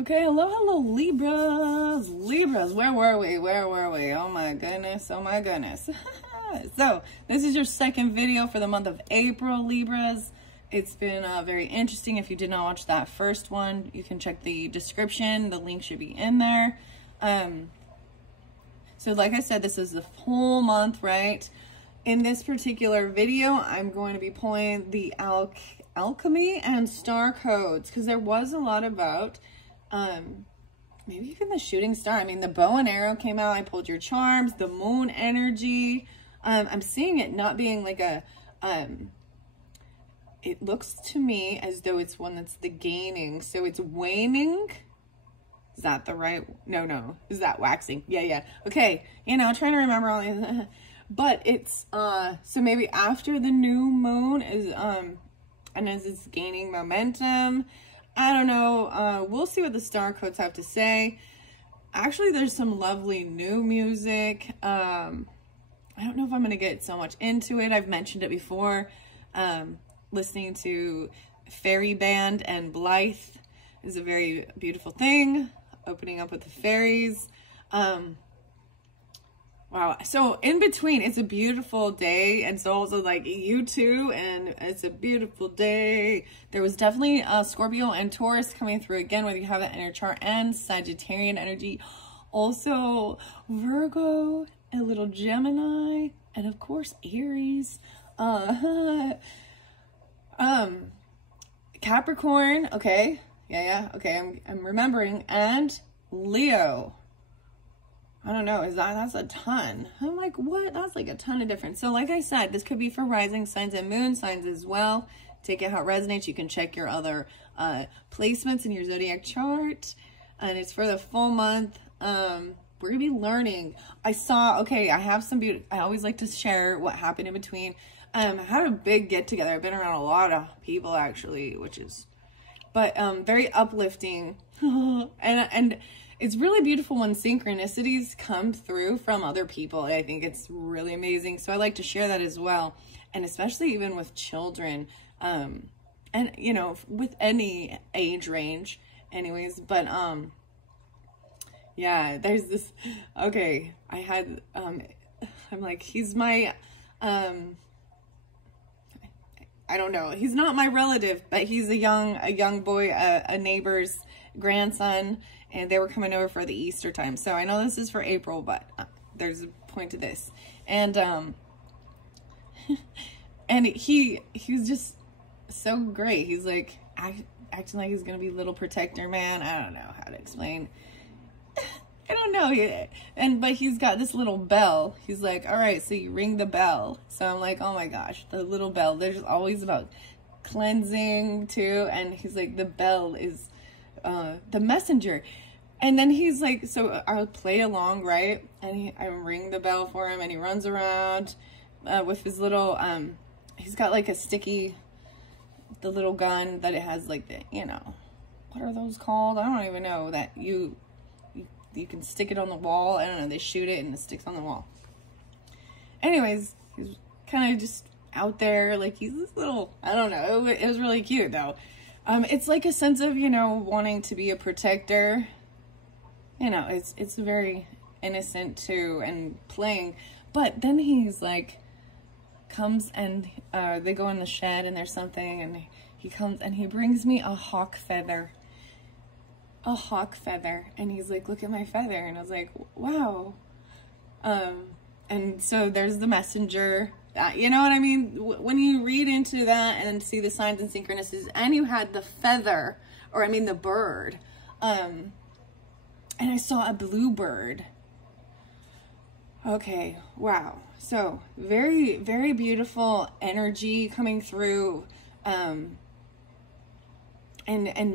Okay, hello, Libras. Libras, where were we? Oh my goodness, oh my goodness. So, this is your second video for the month of April, Libras. It's been very interesting. If you did not watch that first one, you can check the description. The link should be in there. So like I said, this is the whole month, right? In this particular video, I'm going to be pulling the Alchemy and Star codes, because there was a lot about maybe even the shooting star. I mean, the bow and arrow came out. I pulled your charms, the moon energy. I'm seeing it not being like a it looks to me as though it's one that's the gaining, so it's waning. Is that the right? No, is that waxing? Yeah, okay, you know, trying to remember all these. But it's so maybe after the new moon is and as it's gaining momentum, I don't know. We'll see what the star codes have to say. Actually, there's some lovely new music. I don't know if I'm going to get so much into it. I've mentioned it before. Listening to Fairy Band and Blythe is a very beautiful thing. Opening up with the fairies. Wow. So in between, it's a beautiful day. And so also like you too. And it's a beautiful day. There was definitely Scorpio and Taurus coming through again, whether you have that in your chart, and Sagittarian energy. Also Virgo, a little Gemini, and of course Aries. Capricorn. Okay. Yeah. Okay. I'm remembering. And Leo. I don't know, that's a ton. I'm like, what? That's like a ton of difference. So like I said, this could be for rising signs and moon signs as well. Take it how it resonates. You can check your other placements in your zodiac chart. And it's for the full month. We're going to be learning. I have some beauty. I always like to share what happened in between. I had a big get together. I've been around a lot of people actually, but very uplifting. and it's really beautiful when synchronicities come through from other people. I think it's really amazing. So I like to share that as well. And especially even with children, and you know, with any age range anyways, but yeah, there's this, okay, I had, I'm like, he's my, I don't know, he's not my relative, but he's a young boy, a neighbor's grandson, and they were coming over for the Easter time. So I know this is for April, but there's a point to this. And and he was just so great. He's like acting like he's gonna be little protector man. I don't know how to explain. I don't know. But he's got this little bell. He's like, all right, so you ring the bell. So I'm like, oh my gosh, the little bell. There's always about cleansing too. And he's like, the bell is the messenger. And then he's like, so I'll play along, right? And I ring the bell for him, and he runs around with his little, he's got like the little gun that it has like the, you know, what are those called? I don't even know, that you can stick it on the wall. I don't know, they shoot it and it sticks on the wall. Anyways, he's kind of just out there, like he's this little, I don't know, it was really cute though. It's like a sense of, you know, wanting to be a protector. You know, it's very innocent too, and playing. But then he's like, comes and they go in the shed and there's something, and he comes and he brings me a hawk feather. A hawk feather. And he's like, look at my feather. And I was like, wow. And so there's the messenger. You know what I mean? When you read into that and see the signs and synchronicities, and you had the feather, or I mean the bird, and I saw a bluebird. Okay, wow. So very, very beautiful energy coming through, and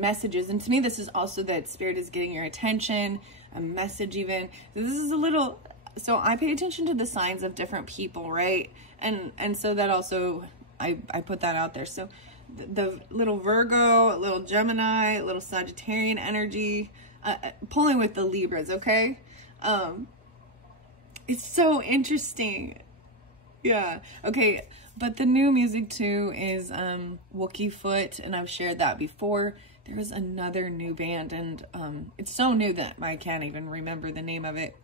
messages. And to me, this is also that spirit is getting your attention, a message even. This is a little, so I pay attention to the signs of different people, right? And so that also, I put that out there. So the little Virgo, a little Gemini, a little Sagittarian energy, pulling with the Libras, okay? It's so interesting. Yeah, okay. But the new music too is Wookie Foot, and I've shared that before. there was another new band, and it's so new that I can't even remember the name of it.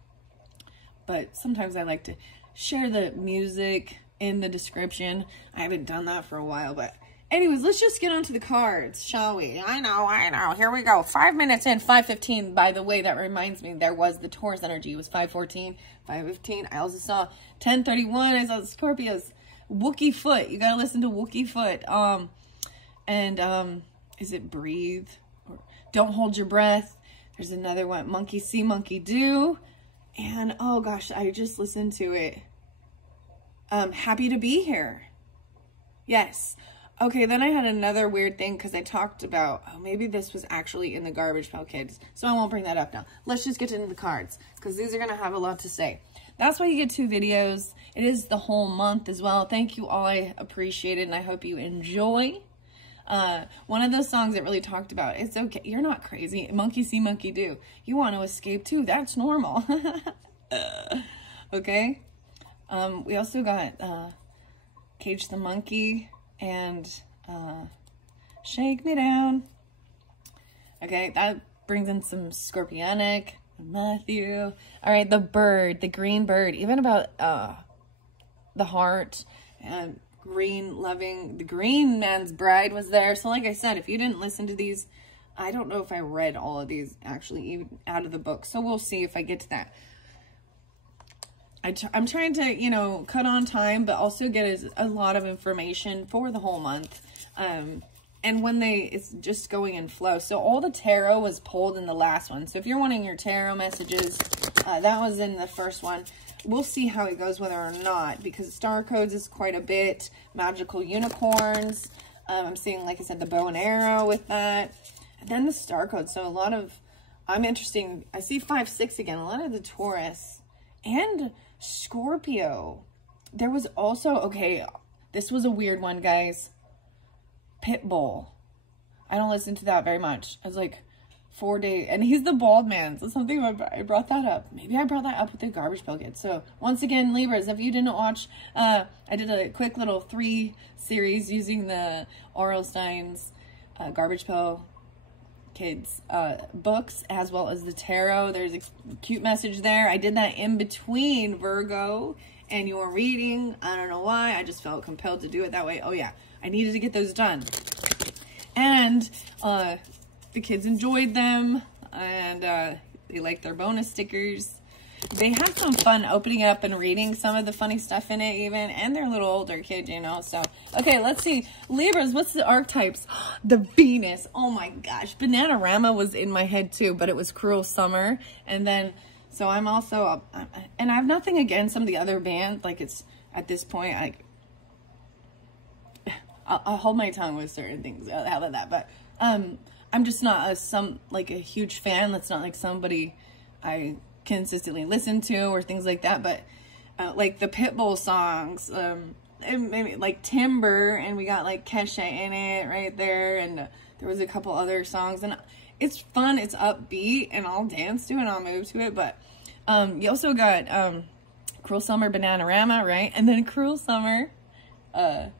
But sometimes I like to share the music in the description. I haven't done that for a while, but anyways, let's just get on to the cards, shall we? I know. Here we go. 5 minutes in, 5:15. By the way, that reminds me, there was the Taurus energy. It was 5:14, 5:15. I also saw 10:31. I saw the Scorpios. Wookie Foot. You gotta listen to Wookie Foot. Is it Breathe? Or Don't Hold Your Breath. There's another one. Monkey See, Monkey Do. And, oh gosh, I just listened to it. Happy to Be Here. Yes. Okay, then I had another weird thing because I talked about, oh, maybe this was actually in the Garbage Pail Kids. So I won't bring that up now. Let's just get into the cards because these are going to have a lot to say. That's why you get 2 videos. It is the whole month as well. Thank you all. I appreciate it and I hope you enjoy. One of those songs that really talked about, it's okay. You're not crazy. Monkey See, Monkey Do. You want to escape too. That's normal. Okay. We also got Cage the Monkey and Shake Me Down. Okay, that brings in some Scorpionic, Matthew. All right, the bird, the green bird, even about the heart and green loving, the Green Man's Bride was there. So like I said, if you didn't listen to these, I don't know if I read all of these actually even out of the book. So we'll see if I get to that. I'm trying to, you know, cut on time, but also get a lot of information for the whole month. And when it's just going in flow. So all the tarot was pulled in the last one. So if you're wanting your tarot messages, that was in the first one. We'll see how it goes, whether or not, because star codes is quite a bit. Magical unicorns. I'm seeing, like I said, the bow and arrow with that. And then the star codes. So a lot of, I'm interested. I see 5, 6 again. A lot of the Taurus and Scorpio. There was also, okay, this was a weird one, guys. Pitbull. I don't listen to that very much. It's like 4 days, and he's the bald man. So something I brought that up. Maybe I brought that up with the Garbage Pail Kids. So once again, Libras, if you didn't watch, I did a quick little 3 series using the Oral Stein's Garbage Pail Kids books, as well as the tarot. There's a cute message there. I did that in between Virgo and your reading. I don't know why. I just felt compelled to do it that way. Oh yeah, I needed to get those done. And the kids enjoyed them, and they liked their bonus stickers. They had some fun opening up and reading some of the funny stuff in it even, and they're a little older kids, you know. So, okay, let's see. Libras, what's the archetypes? The Venus. Oh my gosh. Bananarama was in my head too, but it was Cruel Summer. And then, so I'm also, and I have nothing against some of the other bands. Like, it's, at this point, I'll hold my tongue with certain things. How about that? But, I'm just not a huge fan. That's not like somebody I consistently listen to or things like that. But like the Pitbull songs, maybe like Timber, and we got like Kesha in it right there, and there was a couple other songs, and it's fun. It's upbeat, and I'll dance to it and I'll move to it. But you also got Cruel Summer, Bananarama, right? And then Cruel Summer, and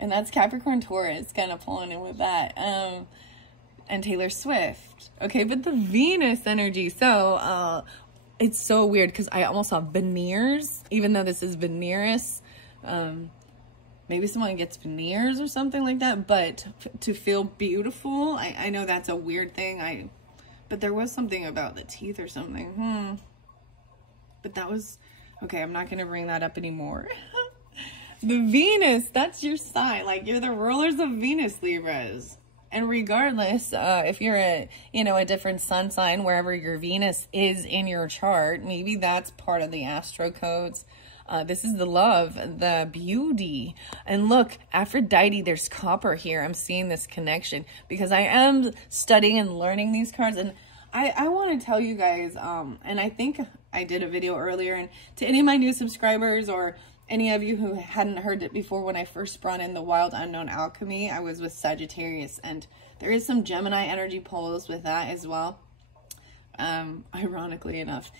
that's Capricorn Taurus, kind of pulling in with that. And Taylor Swift. Okay, but the Venus energy. So, it's so weird because I almost saw veneers, even though this is veneerous. Maybe someone gets veneers or something like that, but to feel beautiful, I know that's a weird thing. But there was something about the teeth or something. But that was, okay, I'm not going to bring that up anymore. The Venus, that's your sign. Like, you're the rulers of Venus, Libras. And regardless, if you're a different sun sign, wherever your Venus is in your chart, maybe that's part of the astro codes. This is the love, the beauty. And look, Aphrodite, there's copper here. I'm seeing this connection because I am studying and learning these cards. And I want to tell you guys, and I think I did a video earlier, and to any of my new subscribers or any of you who hadn't heard it before, when I first brought in the Wild Unknown Alchemy, I was with Sagittarius, and there is some Gemini energy poles with that as well, ironically enough.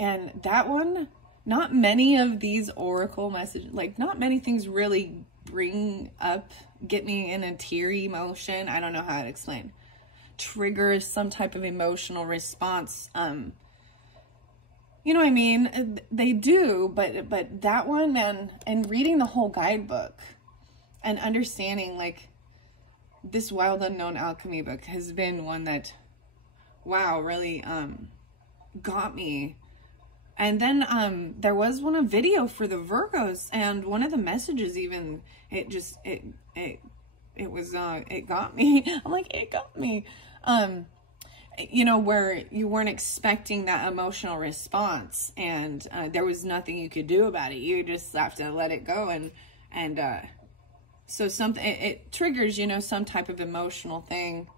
And that one, not many of these oracle messages, like not many things really get me in a teary emotion. I don't know how to explain. trigger some type of emotional response. You know what I mean? They do, but that one, man, and reading the whole guidebook and understanding, like, this Wild Unknown Alchemy book has been one that, wow, really got me. And then there was a video for the Virgos, and one of the messages even, it got me. I'm like, it got me. You know, where you weren't expecting that emotional response, and there was nothing you could do about it. You just have to let it go, and so something, it triggers, you know, some type of emotional thing.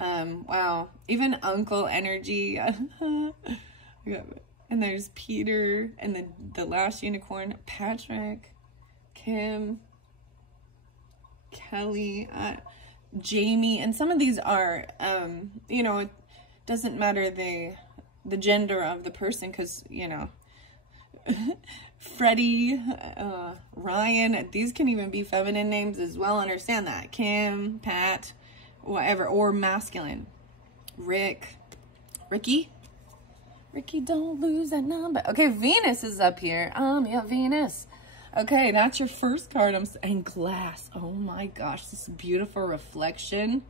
Wow, even uncle energy. And there's Peter, and the last unicorn, Patrick, Kim, Kelly, Jamie, and some of these are, you know, it doesn't matter the gender of the person, because, you know, Freddie, Ryan, these can even be feminine names as well. Understand that. Kim, Pat, whatever, or masculine. Ricky, don't lose that number. Okay, Venus is up here. Yeah, Venus. Okay, that's your first card. And glass. Oh my gosh, this beautiful reflection.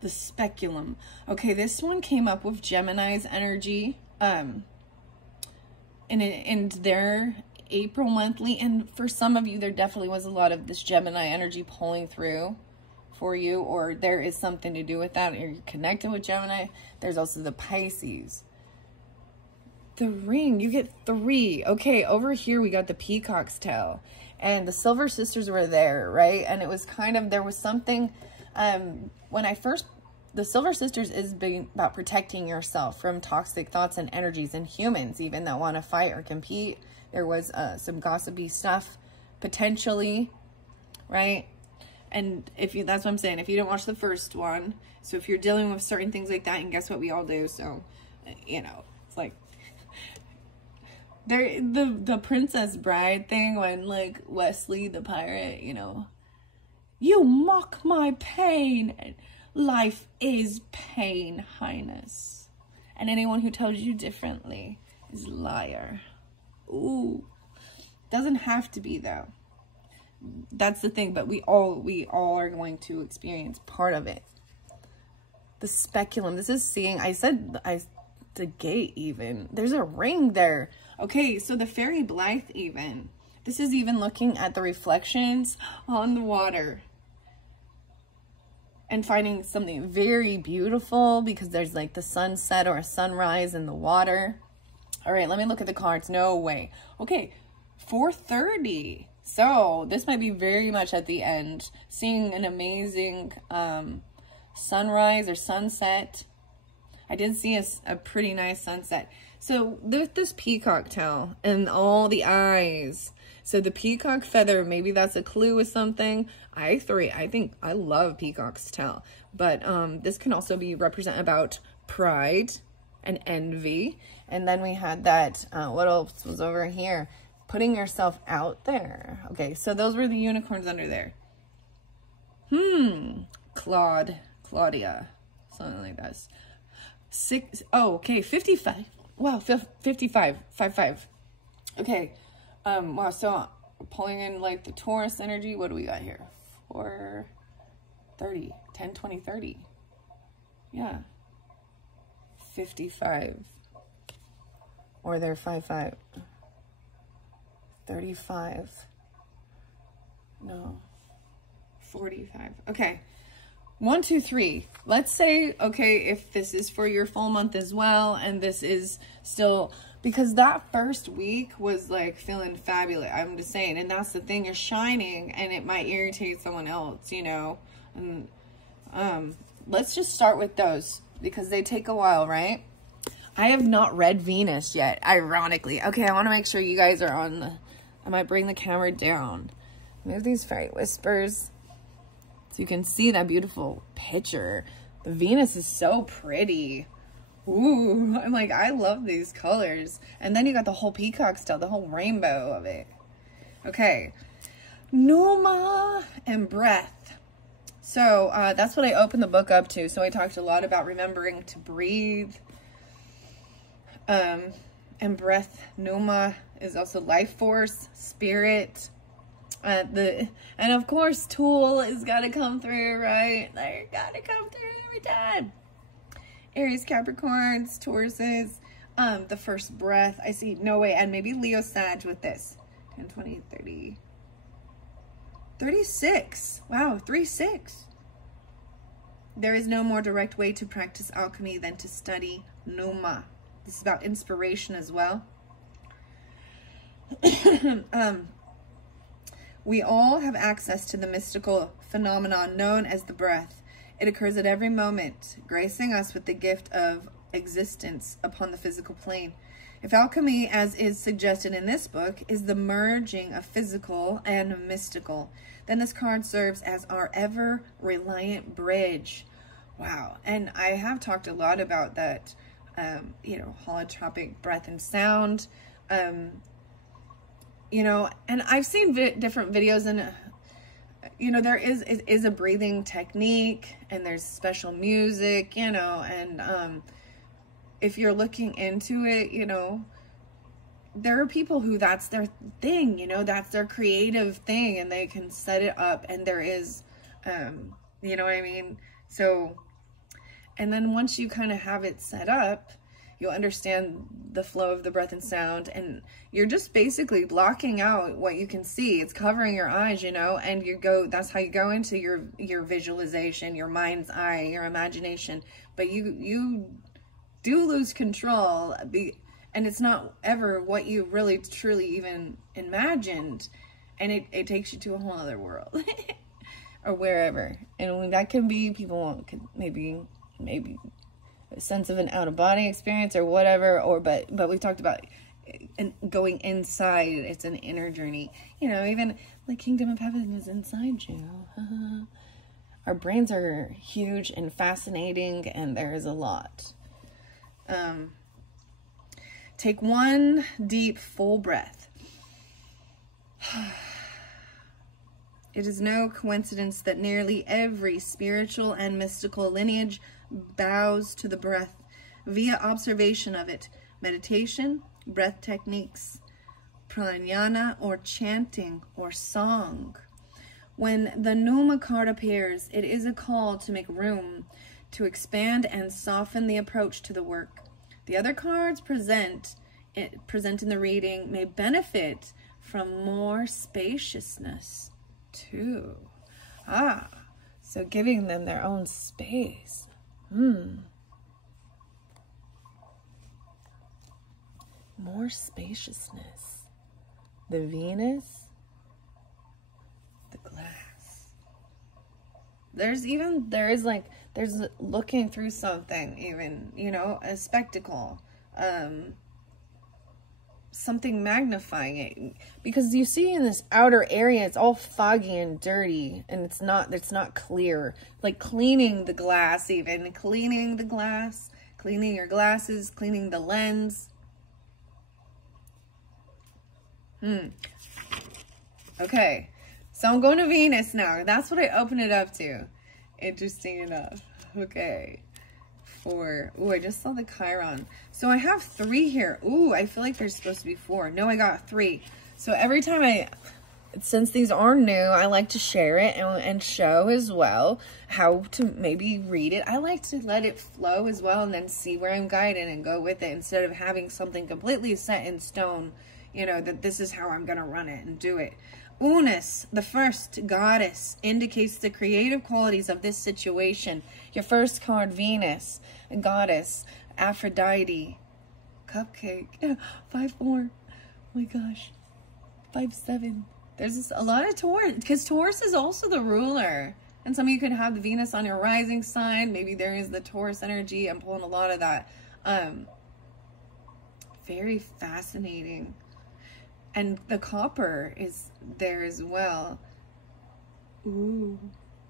The speculum. Okay, this one came up with Gemini's energy. In their April monthly, and for some of you, there definitely was a lot of this Gemini energy pulling through for you, or there is something to do with that, or you're connected with Gemini. There's also the Pisces. The ring, you get 3. Okay, over here we got the Peacock's tail, and the Silver Sisters were there, right? And it was kind of, there was something, when I first, the Silver Sisters is about protecting yourself from toxic thoughts and energies, and humans even that want to fight or compete. There was some gossipy stuff, potentially, right? And if you, that's what I'm saying, if you didn't watch the first one, so if you're dealing with certain things like that, and guess what, we all do, so, you know, it's like, there, the Princess Bride thing, when, like, Wesley the pirate, you know, you mock my pain, life is pain, Highness, and anyone who tells you differently is a liar. Ooh, doesn't have to be, though. That's the thing, but we all are going to experience part of it. The speculum, this is seeing, the gate even, there's a ring there. Okay, so the Fairy Blythe even, this is even looking at the reflections on the water and finding something very beautiful, because there's like the sunset or a sunrise in the water. All right, let me look at the cards. No way. Okay, 4:30. So this might be very much at the end, seeing an amazing sunrise or sunset. I did see a pretty nice sunset. So with this peacock tail and all the eyes, so the peacock feather, maybe that's a clue with something. I think I love peacock's tail, but this can also be represent about pride and envy. And then we had that, what else was over here? Putting yourself out there. Okay, so those were the unicorns under there. Claudia, something like that. 6, oh, okay, 55. Wow, 55, 55. Okay, wow, so pulling in like the Taurus energy, what do we got here? 4, 30, 10, 20, 30. Yeah. 55. Or they're 55. 35. No. 45. Okay. 1, 2, 3. Let's say, okay, if this is for your full month as well, and this is still, because that first week was like feeling fabulous. I'm just saying, and that's the thing, you're shining, and it might irritate someone else, you know. And let's just start with those, because they take a while, right? I have not read Venus yet, ironically. Okay, I want to make sure you guys are on the, I might bring the camera down. Move these fairy whispers so you can see that beautiful picture. The Venus is so pretty. Ooh, I'm like, I love these colors. And then you got the whole peacock style, the whole rainbow of it. Okay, Numa and breath. So that's what I opened the book up to. So I talked a lot about remembering to breathe. And breath, pneuma, is also life force, spirit. And of course, tool has got to come through, right? They got to come through every time. Aries, Capricorns, Tauruses. The first breath. I see, no way, and maybe Leo, Sag with this. 10, 20, 30. 36. Wow, 36. There is no more direct way to practice alchemy than to study pneuma. This is about inspiration as well. We all have access to the mystical phenomenon known as the breath. It occurs at every moment, gracing us with the gift of existence upon the physical plane. If alchemy, as is suggested in this book, is the merging of physical and mystical, then this card serves as our ever-reliant bridge. Wow. And I have talked a lot about that, you know, holotropic breath and sound, you know, and I've seen different videos, and you know, there is a breathing technique, and there's special music, you know, and if you're looking into it, you know, there are people who that's their thing, you know, that's their creative thing, and they can set it up, and there is, you know what I mean? So, and then once you kind of have it set up, you'll understand the flow of the breath and sound, and you're just basically blocking out what you can see. It's covering your eyes, you know, and that's how you go into your visualization, your mind's eye, your imagination. But you do lose control, and it's not ever what you really truly even imagined, and it takes you to a whole other world or wherever. And that can be, people maybe a sense of an out-of-body experience or whatever, but we talked about going inside. It's an inner journey, you know. Even the kingdom of heaven is inside you. Our brains are huge and fascinating, and there is a lot. Take one deep, full breath. It is no coincidence that nearly every spiritual and mystical lineage bows to the breath via observation of it. Meditation, breath techniques, pranayama, or chanting or song. When the pneuma card appears, it is a call to make room, to expand and soften the approach to the work. The other cards present in the reading may benefit from more spaciousness too. So giving them their own space. More spaciousness. The Venus, the glass. There's looking through something, even, you know, a spectacle, something magnifying it, because you see in this outer area, it's all foggy and dirty, and it's not clear. Like cleaning the glass, even cleaning the glass, cleaning your glasses, cleaning the lens. Okay, so I'm going to Venus now. That's what I opened it up to. Interesting enough. Okay. 4. Ooh, I just saw the Chiron. So I have 3 here. Ooh, I feel like there's supposed to be 4. No, I got 3. So every time since these are new, I like to share it and show as well how to maybe read it. I like to let it flow as well, and then see where I'm guided and go with it, instead of having something completely set in stone, you know, that this is how I'm going to run it and do it. Unis, the first goddess, indicates the creative qualities of this situation. Your first card, Venus, a goddess, Aphrodite, cupcake, 5-4, oh my gosh, 5-7. There's a lot of Taurus, because Taurus is also the ruler. And some of you could have the Venus on your rising sign. Maybe there is the Taurus energy. I'm pulling a lot of that. Very fascinating. And the copper is there as well. Ooh,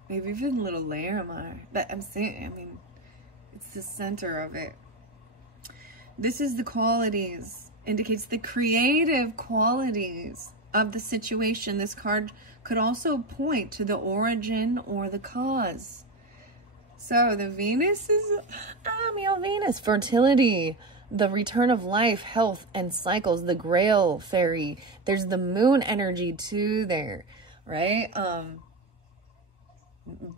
maybe even a little layer more. That I'm saying, I mean, it's the center of it. This is the qualities, indicates the creative qualities of the situation. This card could also point to the origin or the cause. So the Venus is, Male Venus, fertility, the return of life, health, and cycles, the Grail fairy. There's the moon energy too there, right?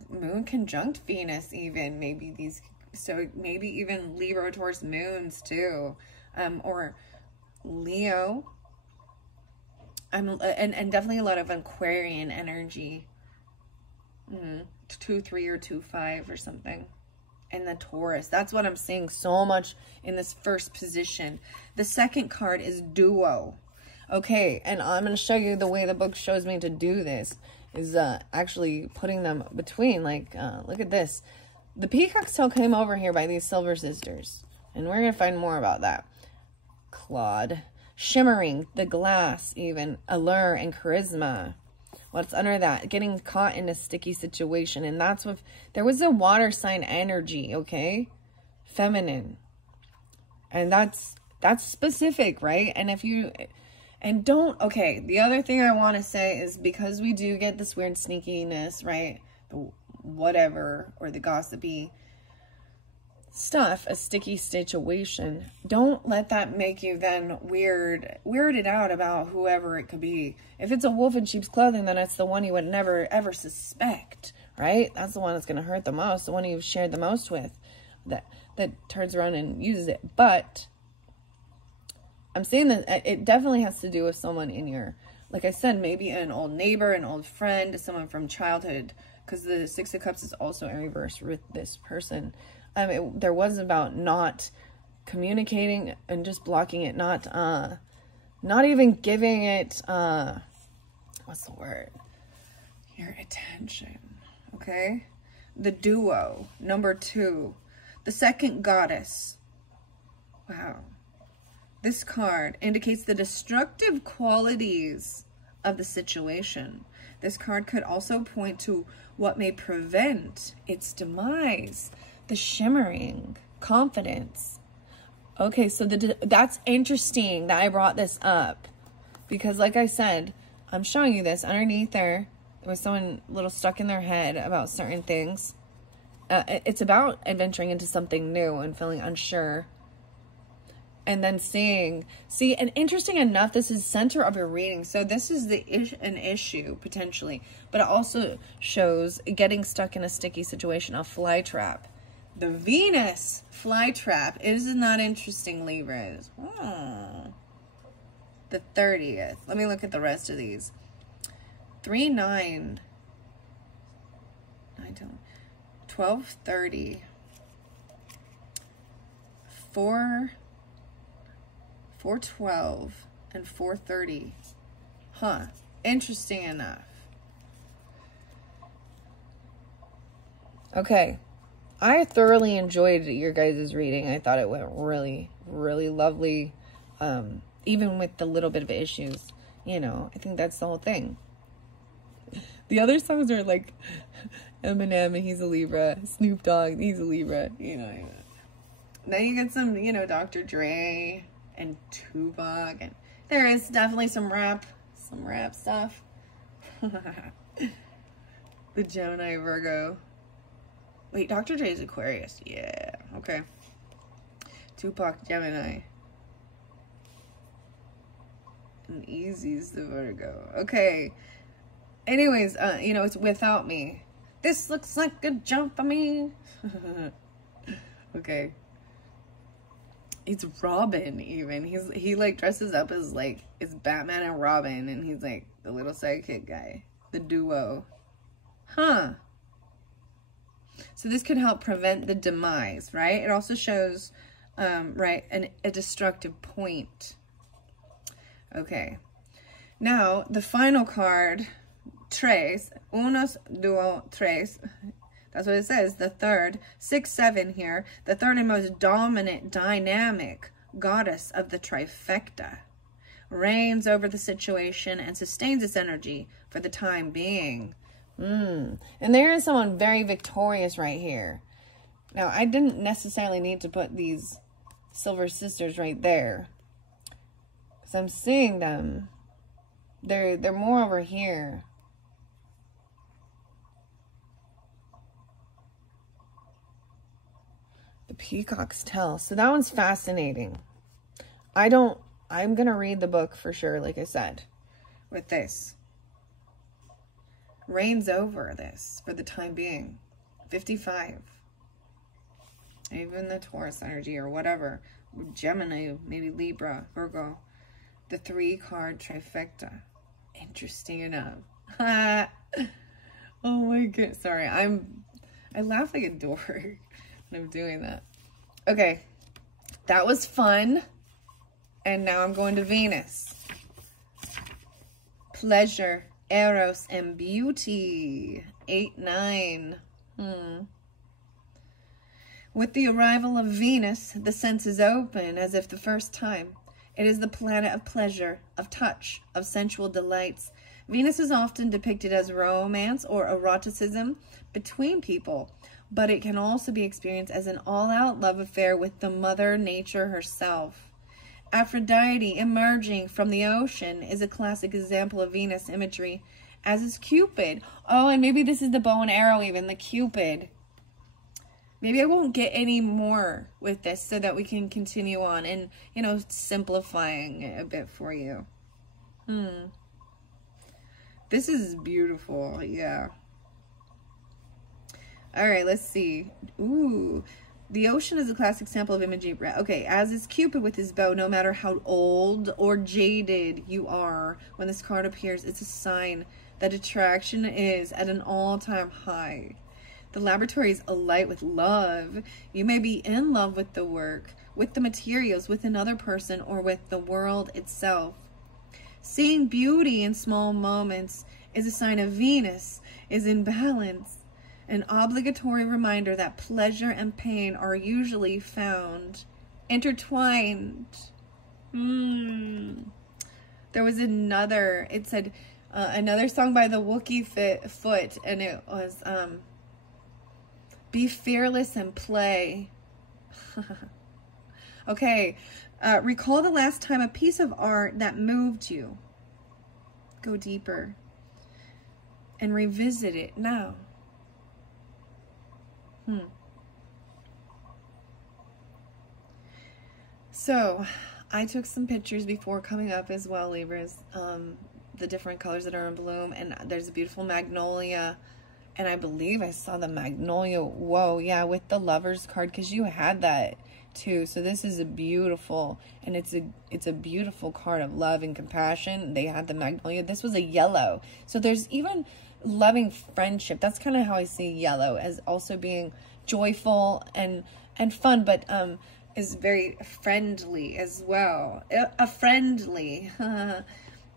Moon conjunct Venus even, maybe these, so maybe even Libra towards moons too, or Leo, and definitely a lot of Aquarian energy, 2-3 or 2-5 or something. And the Taurus, that's what I'm seeing so much in this first position. The second card is Duo. Okay, and I'm going to show you the way the book shows me to do this is actually putting them between, like, look at this. The Peacock's tail came over here by these Silver Sisters, and we're going to find more about that. Claude, shimmering, the glass even, allure and charisma. What's under that? Getting caught in a sticky situation. And that's what, there was a water sign energy, okay? Feminine. And that's specific, right? And if you, and don't, okay, the other thing I want to say is because we do get this weird sneakiness, right? The whatever, or the gossipy stuff, a sticky situation, don't let that make you then weirded out about whoever it could be. If it's a wolf in sheep's clothing, then it's the one you would never ever suspect, right? That's the one that's going to hurt the most, the one you've shared the most with, that turns around and uses it. But I'm saying that it definitely has to do with someone in your, like I said, maybe an old neighbor, an old friend, someone from childhood, because the Six of Cups is also in reverse with this person. There was about not communicating and just blocking it, not even giving it, what's the word? Your attention, okay? The Duo, number 2, the second Goddess. Wow. This card indicates the destructive qualities of the situation. This card could also point to what may prevent its demise. The shimmering, confidence. Okay, so that's interesting that I brought this up. Because like I said, I'm showing you this. Underneath there was someone a little stuck in their head about certain things. It's about adventuring into something new and feeling unsure. And then see, and interesting enough, this is center of your reading. So this is an issue, potentially. But it also shows getting stuck in a sticky situation, a fly trap. The Venus flytrap. Isn't that interesting, Libras? The 30th. Let me look at the rest of these. 3, 9. 12, 30. 4, 12, and 430. Huh. Interesting enough. Okay. I thoroughly enjoyed your guys' reading. I thought it went really, really lovely. Even with the little bit of issues, you know, I think that's the whole thing. The other songs are like Eminem, he's a Libra. Snoop Dogg, he's a Libra. You know. Then you get some, you know, Dr. Dre and Tupac, and there is definitely some rap stuff. The Gemini, Virgo. Wait, Dr. Dre's Aquarius. Yeah, okay. Tupac, Gemini. And Easy's the Virgo. Okay. Anyways, you know, it's Without Me. This looks like a jump for me. Okay. It's Robin, even. He like dresses up as like, it's Batman and Robin, and he's like the little sidekick guy. The Duo. Huh. So this could help prevent the demise, right? It also shows, right, a destructive point. Okay. Now, the final card, tres, unos, duo, tres. That's what it says, the third. 6, 7 here. The third and most dominant, dynamic goddess of the trifecta. Reigns over the situation and sustains its energy for the time being. And there is someone very victorious right here. Now, I didn't necessarily need to put these Silver Sisters right there, because I'm seeing them They're more over here. The peacocks tell. So that one's fascinating. I'm going to read the book for sure, like I said, with this. Reigns over this for the time being. 55. Even the Taurus energy or whatever. Gemini, maybe Libra, Virgo. The 3-card trifecta. Interesting enough. Oh my god. Sorry, I laugh like a dork when I'm doing that. Okay. That was fun. And now I'm going to Venus. Pleasure, Eros, and beauty. 8, 9. With the arrival of Venus, the senses open as if the first time. It is the planet of pleasure, of touch, of sensual delights. Venus is often depicted as romance or eroticism between people, but it can also be experienced as an all-out love affair with the Mother Nature herself. Aphrodite emerging from the ocean is a classic example of Venus imagery, as is Cupid. Oh, and maybe this is the bow and arrow even, the Cupid. Maybe I won't get any more with this so that we can continue on and, you know, simplifying it a bit for you. This is beautiful, yeah. All right, let's see. Ooh, the ocean is a classic example of imagery. Okay, as is Cupid with his bow, no matter how old or jaded you are, when this card appears, it's a sign that attraction is at an all-time high. The laboratory is alight with love. You may be in love with the work, with the materials, with another person, or with the world itself. Seeing beauty in small moments is a sign of Venus is in balance. An obligatory reminder that pleasure and pain are usually found intertwined. There was another, it said, another song by the Wookiee Foot, and it was, be fearless and play. Okay. Recall the last time a piece of art that moved you. Go deeper. And revisit it now. So, I took some pictures before coming up as well, Libras. The different colors that are in bloom. And there's a beautiful magnolia. And I believe I saw the magnolia, whoa, yeah, with the Lovers card, because you had that too. So this is a beautiful, and it's a beautiful card of love and compassion. They had the magnolia. This was a yellow. So there's even loving friendship. That's kind of how I see yellow, as also being joyful and fun, but is very friendly as well. A friendly.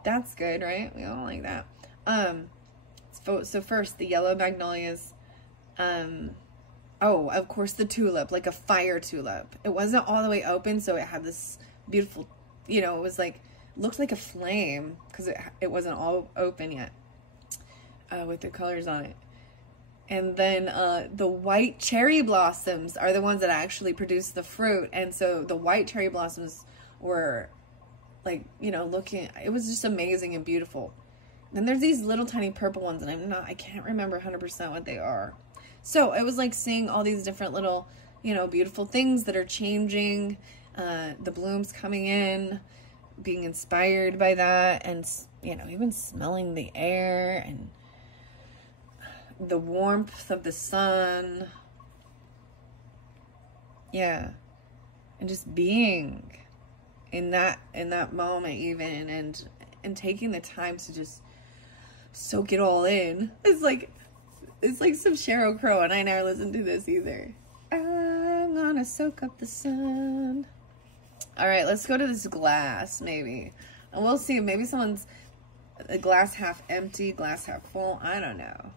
That's good, right? We all like that. So first, the yellow magnolias. Oh, of course, the tulip, like a fire tulip. It wasn't all the way open, so it had this beautiful, you know, it was like, looked like a flame, because it wasn't all open yet, with the colors on it. And then the white cherry blossoms are the ones that actually produce the fruit. And so the white cherry blossoms were, like, you know, looking, it was just amazing and beautiful. Then there's these little tiny purple ones, and I can't remember 100% what they are. So it was like seeing all these different little, you know, beautiful things that are changing, the blooms coming in, being inspired by that, and, you know, even smelling the air and the warmth of the sun. Yeah. And just being in that moment even, and taking the time to just soak it all in. It's like some Sheryl Crow, and I never listened to this either. I'm gonna soak up the sun. All right, let's go to this glass, maybe. And we'll see. Maybe someone's a glass half empty, glass half full. I don't know.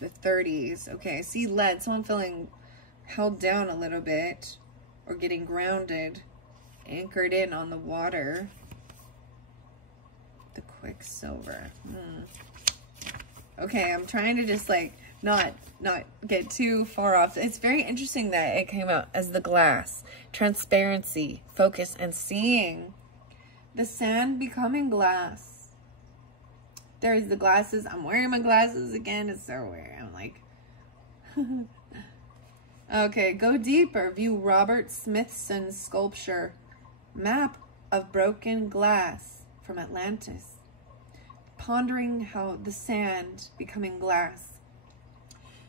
The 30s. Okay, I see lead. Someone feeling held down a little bit, or getting grounded, anchored in on the water. The Quicksilver. Okay, I'm trying to just like not get too far off. It's very interesting that it came out as the glass. Transparency, focus, and seeing. The sand becoming glass. There's the glasses. I'm wearing my glasses again. It's so weird. I'm like... Okay, go deeper. View Robert Smithson's sculpture, Map of Broken Glass from Atlantis. Pondering how the sand becoming glass.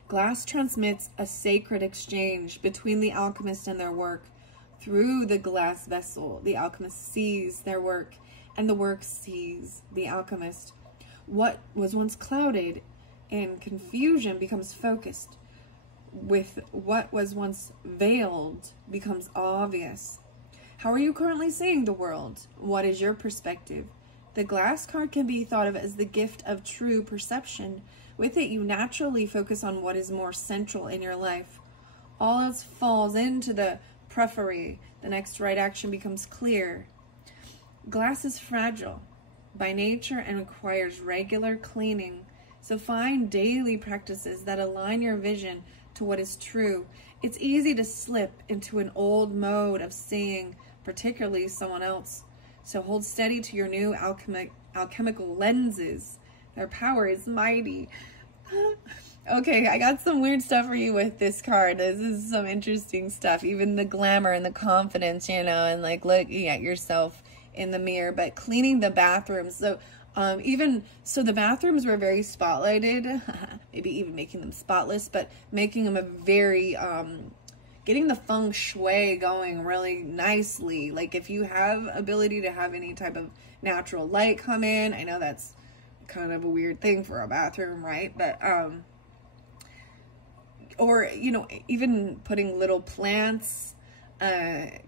Glass transmits a sacred exchange between the alchemist and their work. Through the glass vessel, the alchemist sees their work, and the work sees the alchemist. What was once clouded in confusion becomes focused. With what was once veiled becomes obvious. How are you currently seeing the world? What is your perspective? The glass card can be thought of as the gift of true perception. With it, you naturally focus on what is more central in your life. All else falls into the periphery. The next right action becomes clear. Glass is fragile by nature and requires regular cleaning. So find daily practices that align your vision to what is true. It's easy to slip into an old mode of seeing, particularly someone else. So hold steady to your new alchemical lenses. Their power is mighty. Okay, I got some weird stuff for you with this card. This is some interesting stuff. Even the glamour and the confidence, you know, and like looking at yourself in the mirror. But cleaning the bathrooms. So the bathrooms were very spotlighted, maybe even making them spotless, but making them a very, getting the feng shui going really nicely. Like if you have ability to have any type of natural light come in, I know that's kind of a weird thing for a bathroom, right? But, or, you know, even putting little plants,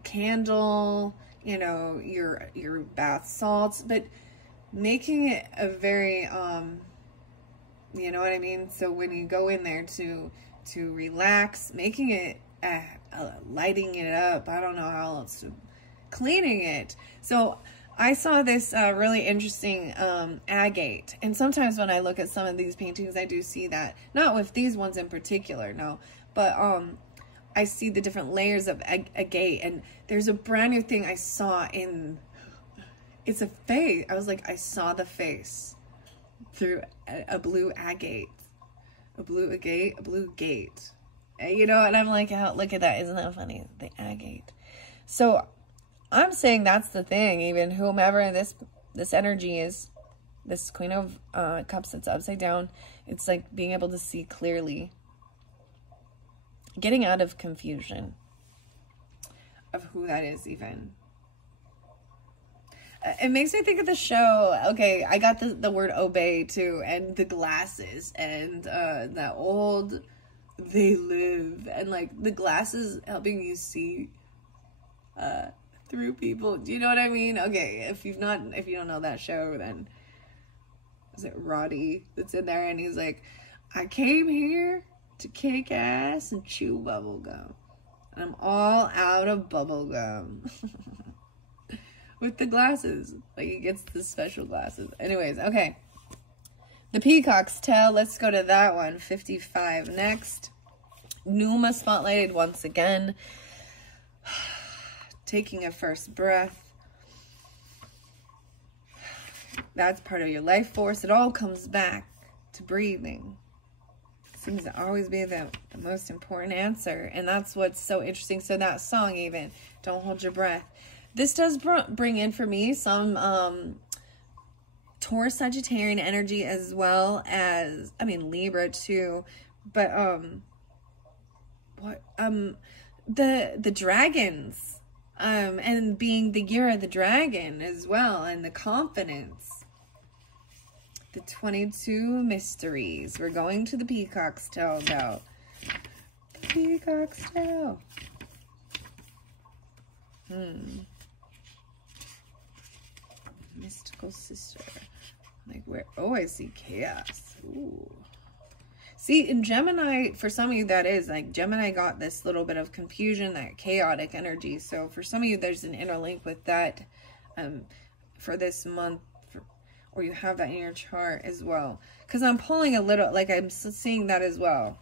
candle, you know, your bath salts, but making it a very, you know what I mean? So when you go in there to relax, making it, lighting it up, I don't know how else to, cleaning it. So I saw this really interesting agate. And sometimes when I look at some of these paintings, I do see that. Not with these ones in particular, no. But I see the different layers of agate. And there's a brand new thing I saw in... It's a face. I was like, I saw the face through a blue agate. A blue gate. You know, and I'm like, oh, look at that. Isn't that funny? The agate. So I'm saying that's the thing. Even whomever this energy is, this Queen of Cups that's upside down, it's like being able to see clearly. Getting out of confusion of who that is even. It makes me think of the show. Okay, I got the word obey too, and the glasses, and that old They Live, and like the glasses helping you see through people. Do you know what I mean? Okay, if you don't know that show, then is it Roddy that's in there, and he's like, I came here to kick ass and chew bubble gum. And I'm all out of bubble gum. With the glasses. Like, he gets the special glasses. Anyways, okay. The Peacock's Tail. Let's go to that one. 55 next. Numa spotlighted once again. Taking a first breath. That's part of your life force. It all comes back to breathing. Seems to always be the most important answer. And that's what's so interesting. So that song even, Don't Hold Your Breath. This does bring in for me some Taurus Sagittarian energy, as well as, I mean, Libra too. But the dragons, and being the year of the dragon as well, and the confidence. The 22 mysteries. We're going to the Peacock's Tail now. The Peacock's Tail. Mystical sister. Like, where? Oh, I see chaos. Ooh. See, in Gemini, for some of you, that is like Gemini got this little bit of confusion, that chaotic energy. So for some of you, there's an interlink with that for this month, or you have that in your chart as well. Because I'm pulling a little, like I'm seeing that as well.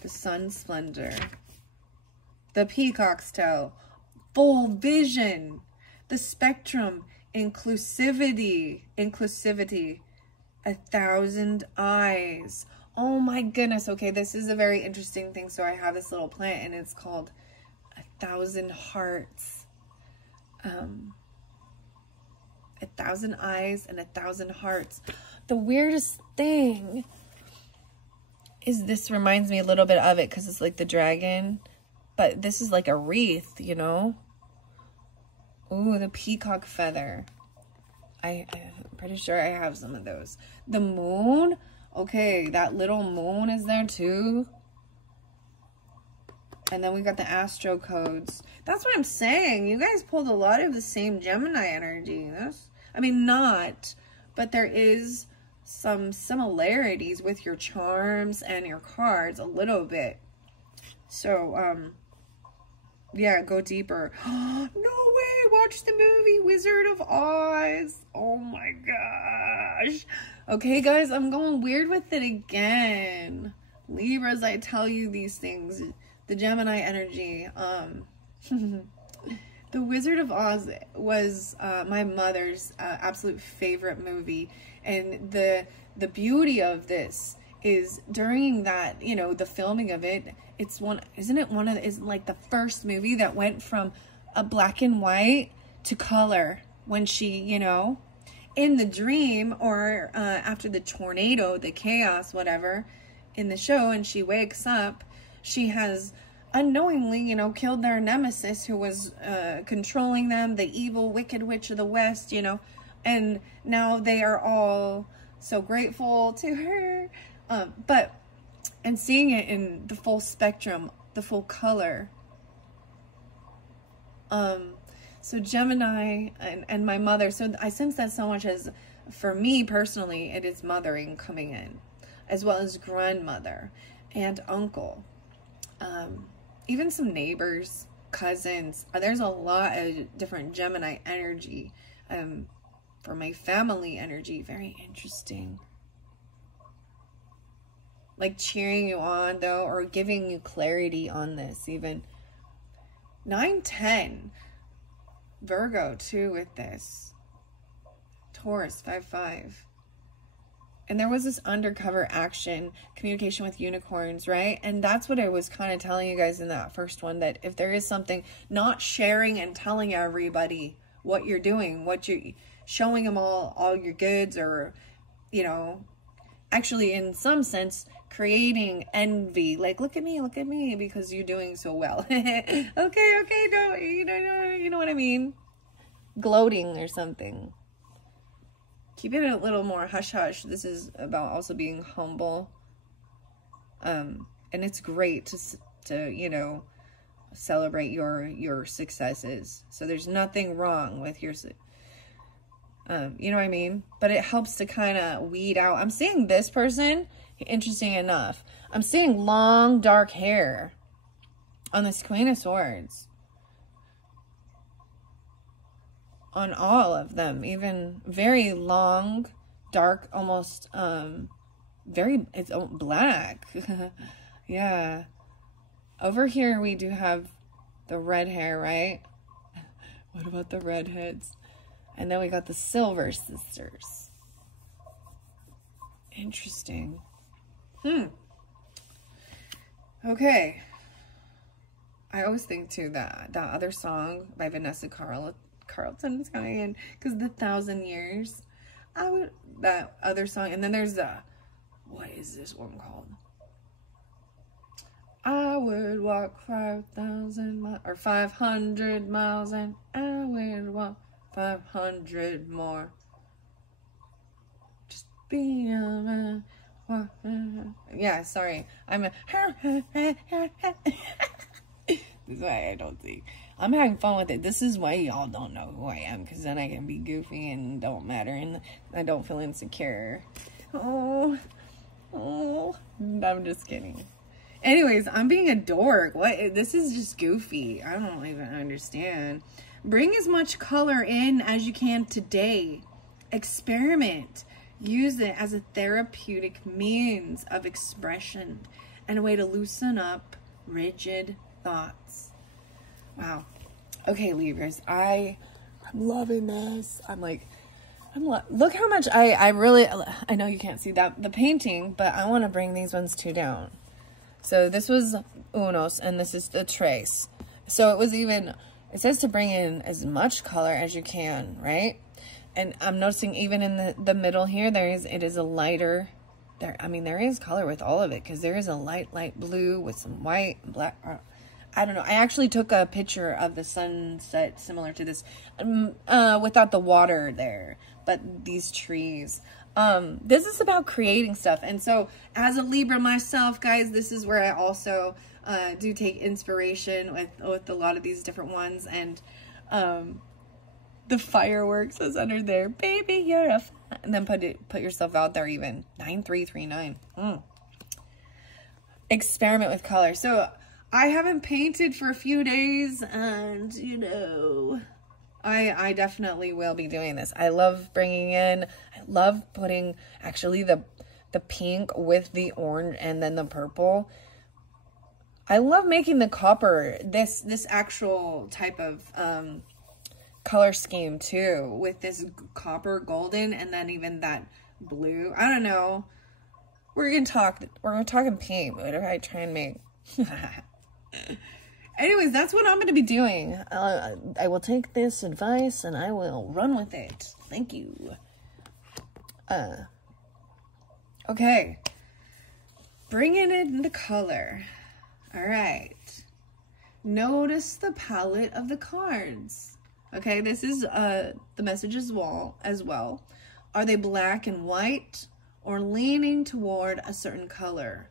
The Sun Splendor. The Peacock's Tail. Full vision. The spectrum inclusivity, 1,000 eyes. Oh my goodness. Okay, this is a very interesting thing. So I have this little plant and it's called 1,000 hearts. 1,000 eyes and 1,000 hearts. The weirdest thing is this reminds me a little bit of it because it's like the dragon, but this is like a wreath, you know? Ooh, the peacock feather. I'm pretty sure I have some of those. The moon. Okay, that little moon is there too. And then we got the astro codes. That's what I'm saying. You guys pulled a lot of the same Gemini energy. I mean, not, but there is some similarities with your charms and your cards a little bit. So, yeah, go deeper. No way! Watch the movie Wizard of Oz. Oh my gosh. Okay, guys, I'm going weird with it again. Libras, I tell you these things. The Gemini energy. The Wizard of Oz was my mother's absolute favorite movie. And the beauty of this is during that, you know, the filming of it, it's like the first movie that went from a black and white to color when she, you know, in the dream or after the tornado, the chaos, whatever, in the show, and she wakes up, she has unknowingly, you know, killed their nemesis who was controlling them, the evil wicked witch of the West, you know, and now they are all so grateful to her. And seeing it in the full spectrum, the full color. So Gemini and my mother, so I sense that so much as, for me personally, it is mothering coming in, as well as grandmother and uncle. Even some neighbors, cousins. There's a lot of different Gemini energy. For my family energy, very interesting. Like cheering you on though, or giving you clarity on this even. 9-10. Virgo too with this. Taurus 5-5. And there was this undercover action, communication with unicorns, right? And that's what I was kind of telling you guys in that first one, that if there is something, not sharing and telling everybody what you're doing, what you're showing them all your goods, or, you know, actually in some sense creating envy, like look at me because you're doing so well. okay, no, you know what I mean, gloating or something. Keep it a little more hush-hush. This is about also being humble. And it's great to you know, celebrate your successes. So there's nothing wrong with your, you know what I mean? But it helps to kind of weed out. I'm seeing this person, interesting enough, I'm seeing long, dark hair on this Queen of Swords. On all of them, even very long, dark, almost, it's black. Yeah. Over here, we do have the red hair, right? What about the redheads? And then we got the Silver Sisters. Interesting. Okay. I always think, too, that other song by Vanessa Carlton is coming in, because the 1,000 Years, that other song, and then there's what is this one called? I would walk 5,000 miles, or 500 miles, and I would walk 500 more. Just be a man. Yeah, sorry, I'm a this is why I don't think. I'm having fun with it. This is why y'all don't know who I am, because then I can be goofy and don't matter, and I don't feel insecure. Oh, I'm just kidding. Anyways, I'm being a dork. What? This is just goofy. I don't even understand. Bring as much color in as you can today. Experiment. Use it as a therapeutic means of expression and a way to loosen up rigid thoughts. Wow. Okay, Libras, I I'm loving this. Look how much I know you can't see that, the painting, but I want to bring these ones two down. So this was unos, and this is the tres. So it says to bring in as much color as you can, right? And I'm noticing even in the middle here, it is a lighter, there is color with all of it, because there is a light blue with some white and black. I don't know. I actually took a picture of the sunset similar to this, without the water there, but these trees. This is about creating stuff. And so as a Libra myself, guys, this is where I also do take inspiration with a lot of these different ones. And the fireworks is under there. Baby, you're a fan. And then put yourself out there even. 9339. Experiment with color. So I haven't painted for a few days, and you know, I definitely will be doing this. I love I love putting actually the pink with the orange and then the purple. I love making the copper, this actual type of color scheme too, with this copper golden and then even that blue. I don't know. We're gonna talk in paint. What do I try and make? Anyways, that's what I'm going to be doing. I will take this advice and I will run with it. Thank you. Okay. Bringing in the color. All right. Notice the palette of the cards. Okay, this is the message as well. Are they black and white or leaning toward a certain color?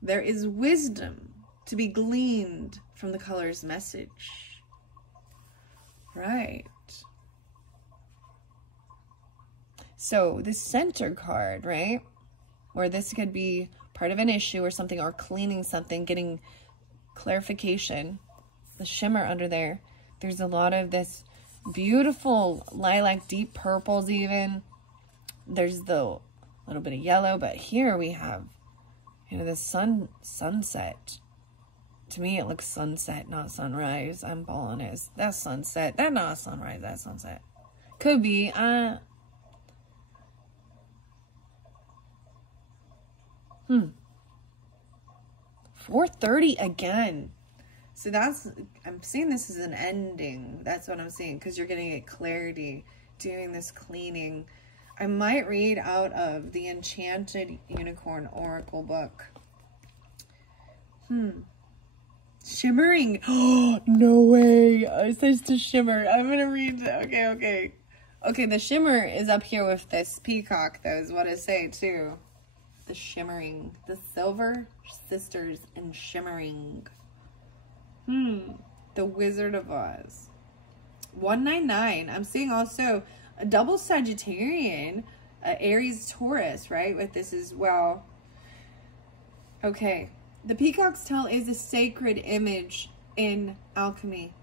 There is wisdom to be gleaned from the color's message. Right. So the center card, right? Where this could be part of an issue or something, or cleaning something, getting clarification. The shimmer under there. There's a lot of this beautiful lilac, deep purples even. There's the little bit of yellow, but here we have, you know, the sunset. To me, it looks sunset, not sunrise. I'm balling it. That's sunset. That's not sunrise. That's sunset. Could be. 4:30 again. So I'm seeing this as an ending. That's what I'm seeing, because you're going to get clarity doing this cleaning. I might read out of the Enchanted Unicorn Oracle book. Shimmering. Oh, no way. It says to shimmer. I'm going to read. Okay. Okay, the shimmer is up here with this peacock, though, is what I say, too. The shimmering. The Silver Sisters and Shimmering. The Wizard of Oz. 199. I'm seeing also a double Sagittarian, Aries Taurus, right? With this as well. Okay. The peacock's tail is a sacred image in alchemy.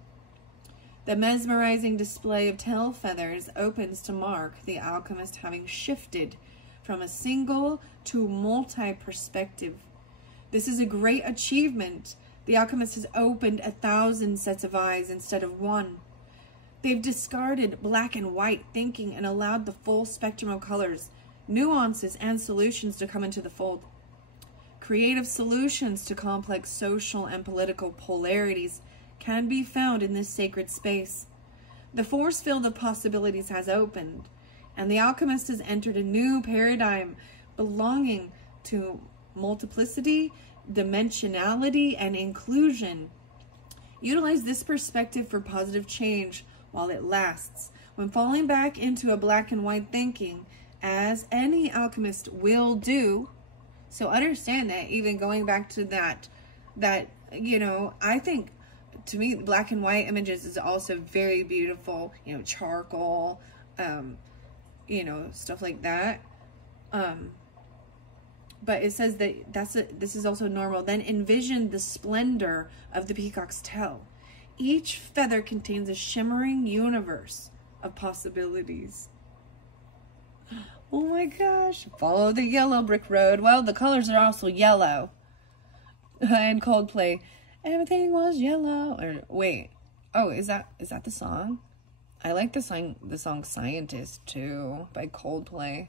The mesmerizing display of tail feathers opens to mark the alchemist having shifted from a single to multi-perspective. This is a great achievement. The alchemist has opened 1,000 sets of eyes instead of one. They've discarded black and white thinking and allowed the full spectrum of colors, nuances, and solutions to come into the fold. Creative solutions to complex social and political polarities can be found in this sacred space. The force field of possibilities has opened, and the alchemist has entered a new paradigm belonging to multiplicity, dimensionality, and inclusion. Utilize this perspective for positive change while it lasts. When falling back into a black and white thinking, as any alchemist will do, so understand that even going back to that, you know, I think, to me, black and white images is also very beautiful, you know, charcoal, you know, stuff like that. But it says that this is also normal. Then envision the splendor of the peacock's tail. Each feather contains a shimmering universe of possibilities. Oh my gosh. Follow the yellow brick road. Well, the colors are also yellow. And Coldplay. Everything was yellow. Or wait. Oh, is that the song? I like the song Scientist too by Coldplay.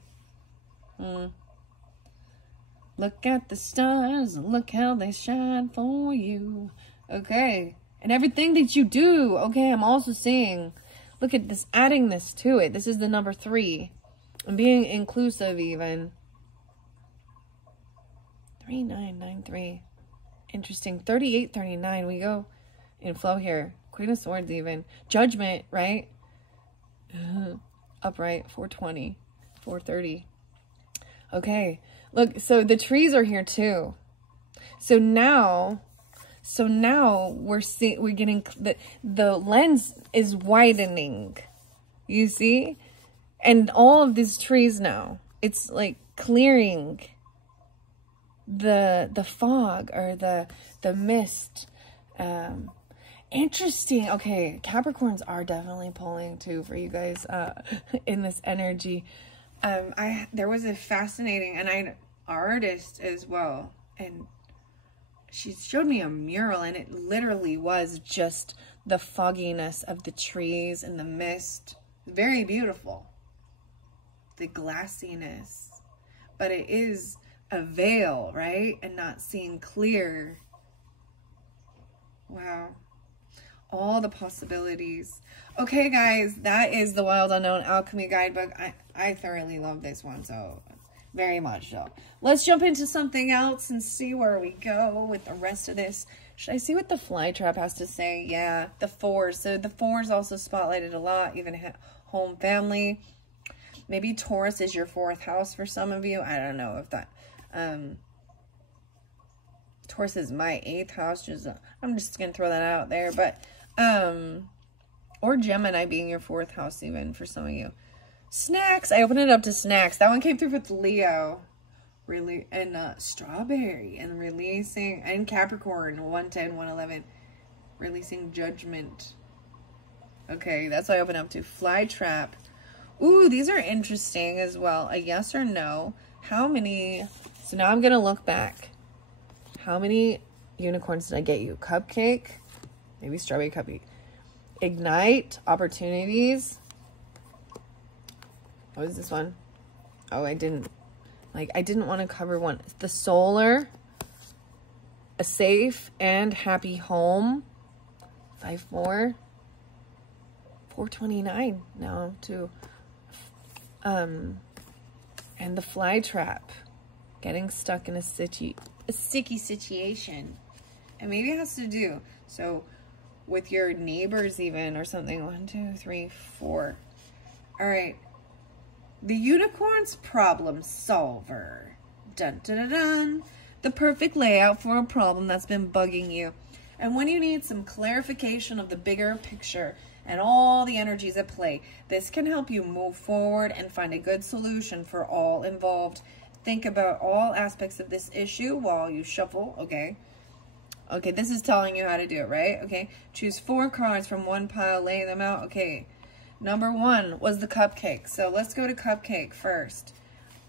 Look at the stars, look how they shine for you. Okay. And everything that you do. Okay, I'm also seeing, look at this, adding this to it. This is the number 3. And being inclusive even. 3993. Interesting. 3839. We go in flow here. Queen of Swords even. Judgment, right? Upright. 420. 430. Okay. Look, so the trees are here too. So now we're getting the lens is widening. You see? And all of these trees now, it's like clearing the fog or the mist. Interesting. Okay, Capricorns are definitely pulling too for you guys in this energy. There was a fascinating, and I'm an artist as well, and she showed me a mural, and it literally was just the fogginess of the trees and the mist. Very beautiful. The glassiness. But it is a veil, right? And not seeing clear. Wow. All the possibilities. Okay, guys, that is the Wild Unknown Alchemy Guidebook. I thoroughly love this one, so very much so. Let's jump into something else and see where we go with the rest of this. Should I see what the fly trap has to say? Yeah, the 4s. So the 4s also spotlighted a lot, even home, family. Maybe Taurus is your 4th house for some of you. I don't know if that... Taurus is my 8th house. I'm just going to throw that out there. But, or Gemini being your 4th house even for some of you. Snacks. I opened it up to snacks. That one came through with Leo. Really, and Strawberry. And releasing, and Capricorn, 110, 111. Releasing Judgment. Okay, that's what I opened up to. Fly Trap. Ooh, these are interesting as well. A yes or no. How many... So now I'm going to look back. How many unicorns did I get you? Cupcake. Maybe Strawberry Cupcake. Ignite. Opportunities. What is this one? Oh, I didn't want to cover one. The Solar. A Safe and Happy Home. 5-4. 429 now too. And the Fly Trap. Getting stuck in a sticky situation. And maybe it has to do so with your neighbors even or something. 1, 2, 3, 4. All right. The Unicorn's Problem Solver. Dun, dun, dun, dun. The perfect layout for a problem that's been bugging you. And when you need some clarification of the bigger picture and all the energies at play, this can help you move forward and find a good solution for all involved. Think about all aspects of this issue while you shuffle, okay? Okay, this is telling you how to do it, right? Okay, choose 4 cards from one pile, lay them out. Okay, number 1 was the cupcake. So let's go to cupcake first.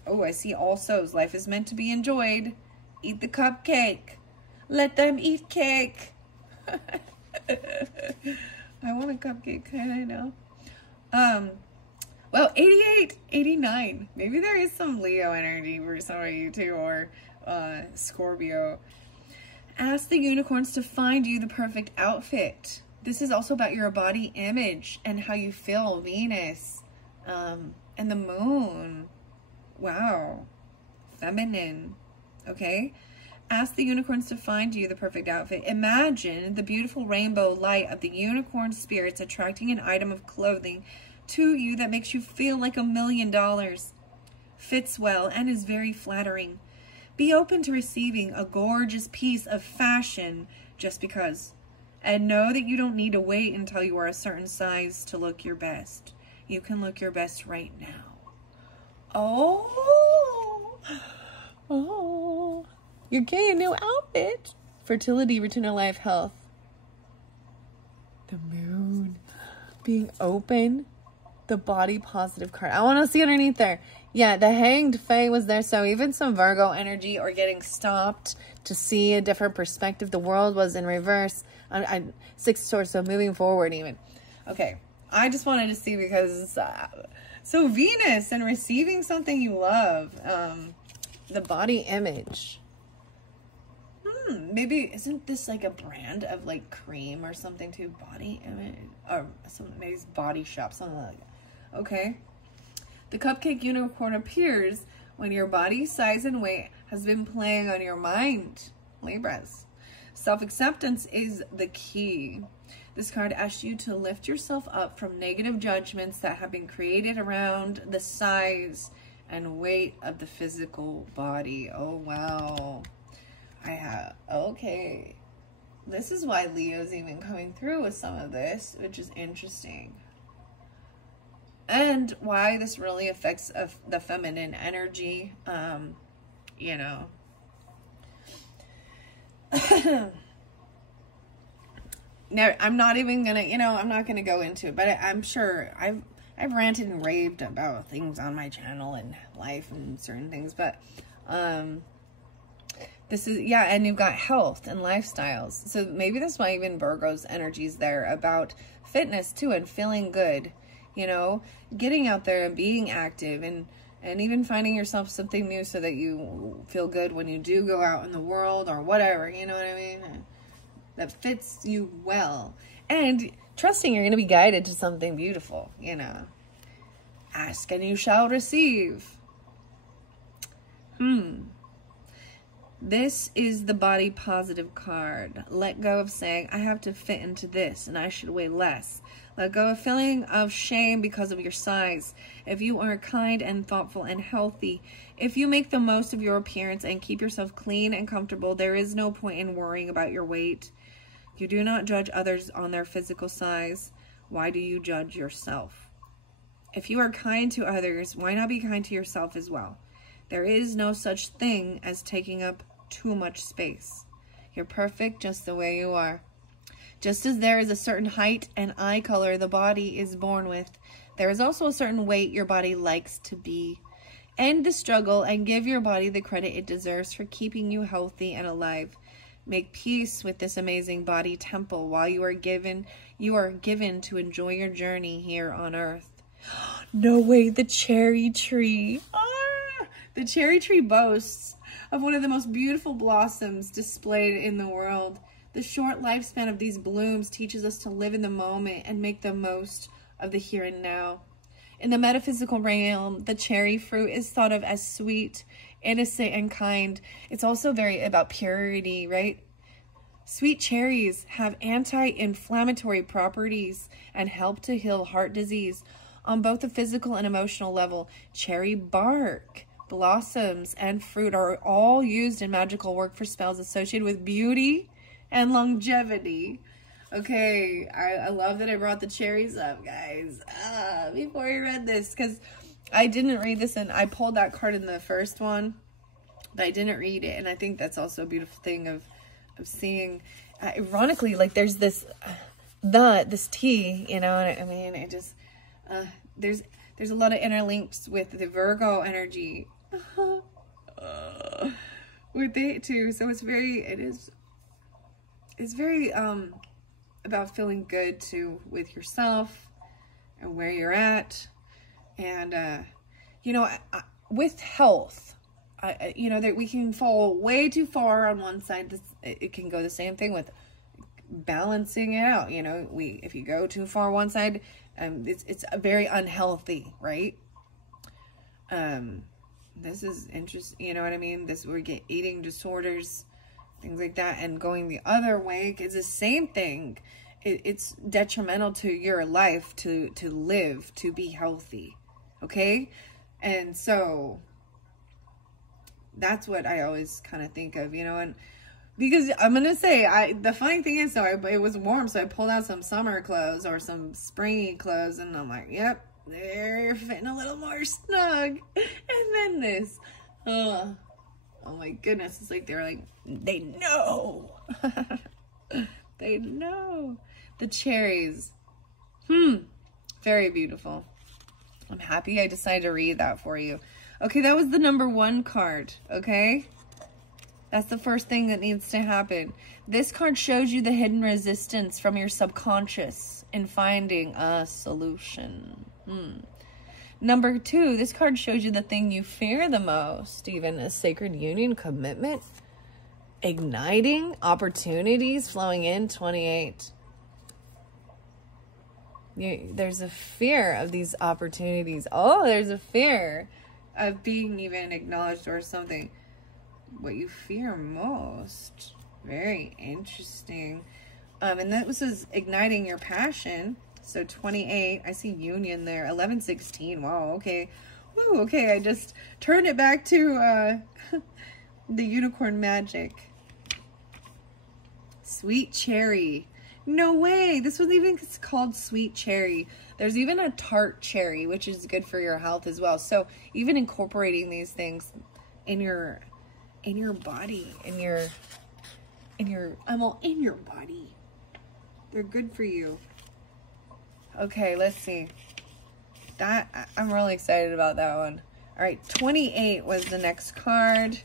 Oh, I see all souls. Life is meant to be enjoyed. Eat the cupcake. Let them eat cake. I want a cupcake, kind of know. Well, 88, 89. Maybe there is some Leo energy for some of you too, or Scorpio. Ask the unicorns to find you the perfect outfit. This is also about your body image and how you feel. Venus, and the moon. Wow. Feminine. Okay. Ask the unicorns to find you the perfect outfit. Imagine the beautiful rainbow light of the unicorn spirits attracting an item of clothing to you that makes you feel like $1 million. Fits well and is very flattering. Be open to receiving a gorgeous piece of fashion just because. And know that you don't need to wait until you are a certain size to look your best. You can look your best right now. Oh. You're getting a new outfit. Fertility, return to life, health. The moon. Being open. The body positive card. I want to see underneath there. Yeah, the hanged fae was there. So even some Virgo energy or getting stopped to see a different perspective. The world was in reverse. 6 swords, so moving forward even. Okay. I just wanted to see because, so Venus and receiving something you love, the body image. Maybe, isn't this like a brand of like cream or something too? Body image, or something, maybe it's Body Shop, something like that. Okay. The cupcake unicorn appears when your body size and weight has been playing on your mind, Libras. Self-acceptance is the key. This card asks you to lift yourself up from negative judgments that have been created around the size and weight of the physical body. Oh, wow. Okay. This is why Leo's even coming through with some of this, which is interesting. And why this really affects the feminine energy, you know. Now, I'm not even gonna, you know, I'm not gonna go into it, but I'm sure I've ranted and raved about things on my channel and life and certain things, but, this is, yeah, and you've got health and lifestyles. So maybe that's why even Virgo's energy is there about fitness too and feeling good, you know, getting out there and being active and even finding yourself something new so that you feel good when you do go out in the world or whatever, you know what I mean? That fits you well. And trusting you're going to be guided to something beautiful, you know. Ask and you shall receive. This is the body positive card. Let go of saying, I have to fit into this and I should weigh less. Let go of feeling of shame because of your size. If you are kind and thoughtful and healthy, if you make the most of your appearance and keep yourself clean and comfortable, there is no point in worrying about your weight. You do not judge others on their physical size. Why do you judge yourself? If you are kind to others, why not be kind to yourself as well? There is no such thing as taking up too much space. You're perfect just the way you are. Just as there is a certain height and eye color the body is born with, there is also a certain weight your body likes to be. End the struggle and give your body the credit it deserves for keeping you healthy and alive. Make peace with this amazing body temple while you are given to enjoy your journey here on earth. No way, the cherry tree. The cherry tree boasts of one of the most beautiful blossoms displayed in the world. The short lifespan of these blooms teaches us to live in the moment and make the most of the here and now. In the metaphysical realm, the cherry fruit is thought of as sweet, innocent, and kind. It's also very about purity, right? Sweet cherries have anti-inflammatory properties and help to heal heart disease. On both the physical and emotional level, cherry bark, blossoms, and fruit are all used in magical work for spells associated with beauty and longevity. Okay, I love that I brought the cherries up, guys, before you read this, because I didn't read this, and I pulled that card in the first one, but I didn't read it, and I think that's also a beautiful thing of seeing, ironically, like, there's this, this tea, you know, and I mean, it just, there's a lot of interlinks with the Virgo energy, with it too, so it's very, it's very, about feeling good too with yourself and where you're at. And, you know, with health, you know, that we can fall way too far on one side. It can go the same thing with balancing it out. You know, if you go too far one side, it's very unhealthy, right? This is interesting. You know what I mean? We get eating disorders, things like that, and going the other way is the same thing. It's detrimental to your life to live, to be healthy, okay? And so that's what I always kind of think of, you know, and because I'm gonna say, the funny thing is, it was warm, so I pulled out some summer clothes or some springy clothes, and I'm like, yep, they're fitting a little more snug. And then this, oh my goodness, it's like they know. They know. The cherries. Very beautiful. I'm happy I decided to read that for you. Okay, that was the number 1 card, okay? That's the first thing that needs to happen. This card shows you the hidden resistance from your subconscious in finding a solution. Number 2, this card shows you the thing you fear the most, even a sacred union, commitment, igniting, opportunities flowing in, 28. There's a fear of these opportunities. Oh, there's a fear of being even acknowledged or something. What you fear most. Very interesting. And that was igniting your passion. So 28, I see union there. 11, 16. Wow, okay. Woo, okay, I just turned it back to the unicorn magic. Sweet cherry. No way. This was even called sweet cherry. There's even a tart cherry, which is good for your health as well. So even incorporating these things in your body, in your body. They're good for you. Okay, let's see. I'm really excited about that one. All right, 28 was the next card.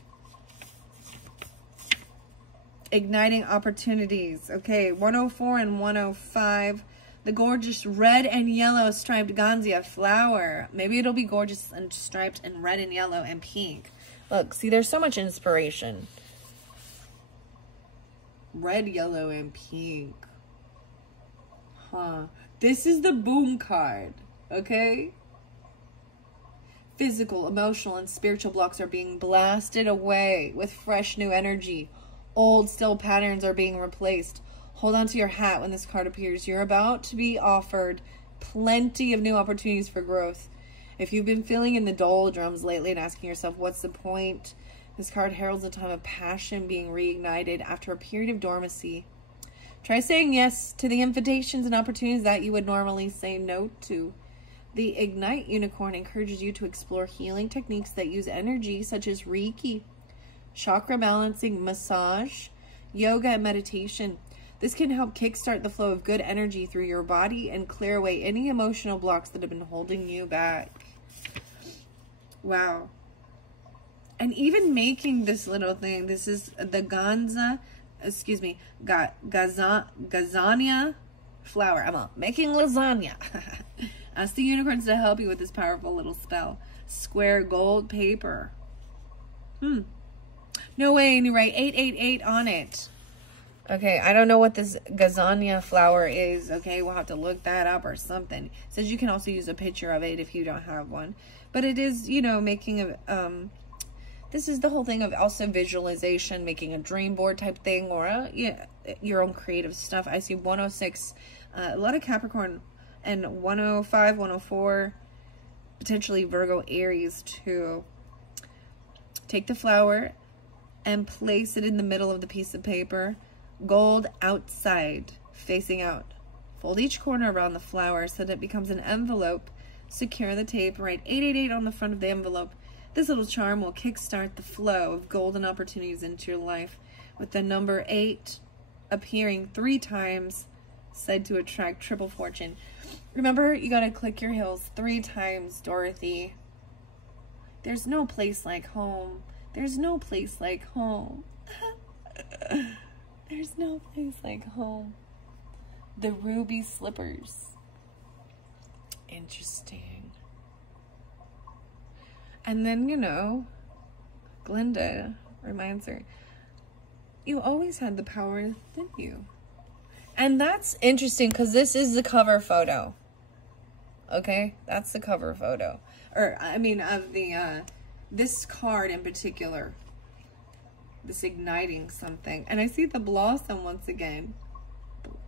Igniting opportunities. Okay, 104 and 105. The gorgeous red and yellow striped ganzia flower. Maybe it'll be gorgeous and striped in red and yellow and pink. Look, see, there's so much inspiration. Red, yellow, and pink. Huh. This is the boom card, okay? Physical, emotional, and spiritual blocks are being blasted away with fresh new energy. Old, still patterns are being replaced. Hold on to your hat when this card appears. You're about to be offered plenty of new opportunities for growth. If you've been feeling in the doldrums lately and asking yourself, what's the point? This card heralds a time of passion being reignited after a period of dormancy. Try saying yes to the invitations and opportunities that you would normally say no to. The Ignite Unicorn encourages you to explore healing techniques that use energy, such as Reiki, chakra balancing, massage, yoga, and meditation. This can help kickstart the flow of good energy through your body and clear away any emotional blocks that have been holding you back. Wow. And even making this little thing, this is the gazania flower. I'm making lasagna. Ask the unicorns to help you with this powerful little spell. Square gold paper. No way, and you write 888 on it. Okay, I don't know what this gazania flower is. Okay, we'll have to look that up or something. It says you can also use a picture of it if you don't have one. But it is, you know, making a, this is the whole thing of also visualization, making a dream board type thing, or your own creative stuff. I see 106, a lot of Capricorn, and 105, 104, potentially Virgo, Aries too. Take the flower and place it in the middle of the piece of paper. Gold outside, facing out. Fold each corner around the flower so that it becomes an envelope. Secure the tape. Write 888 on the front of the envelope. This little charm will kickstart the flow of golden opportunities into your life, with the number 8 appearing 3 times, said to attract triple fortune. Remember, you gotta click your heels 3 times, Dorothy. There's no place like home. There's no place like home. There's no place like home. The ruby slippers. Interesting. And then, you know, Glinda reminds her, you always had the power, didn't you? And that's interesting because this is the cover photo. Okay? That's the cover photo. Or, I mean, of the, this card in particular. This igniting something. And I see the blossom once again.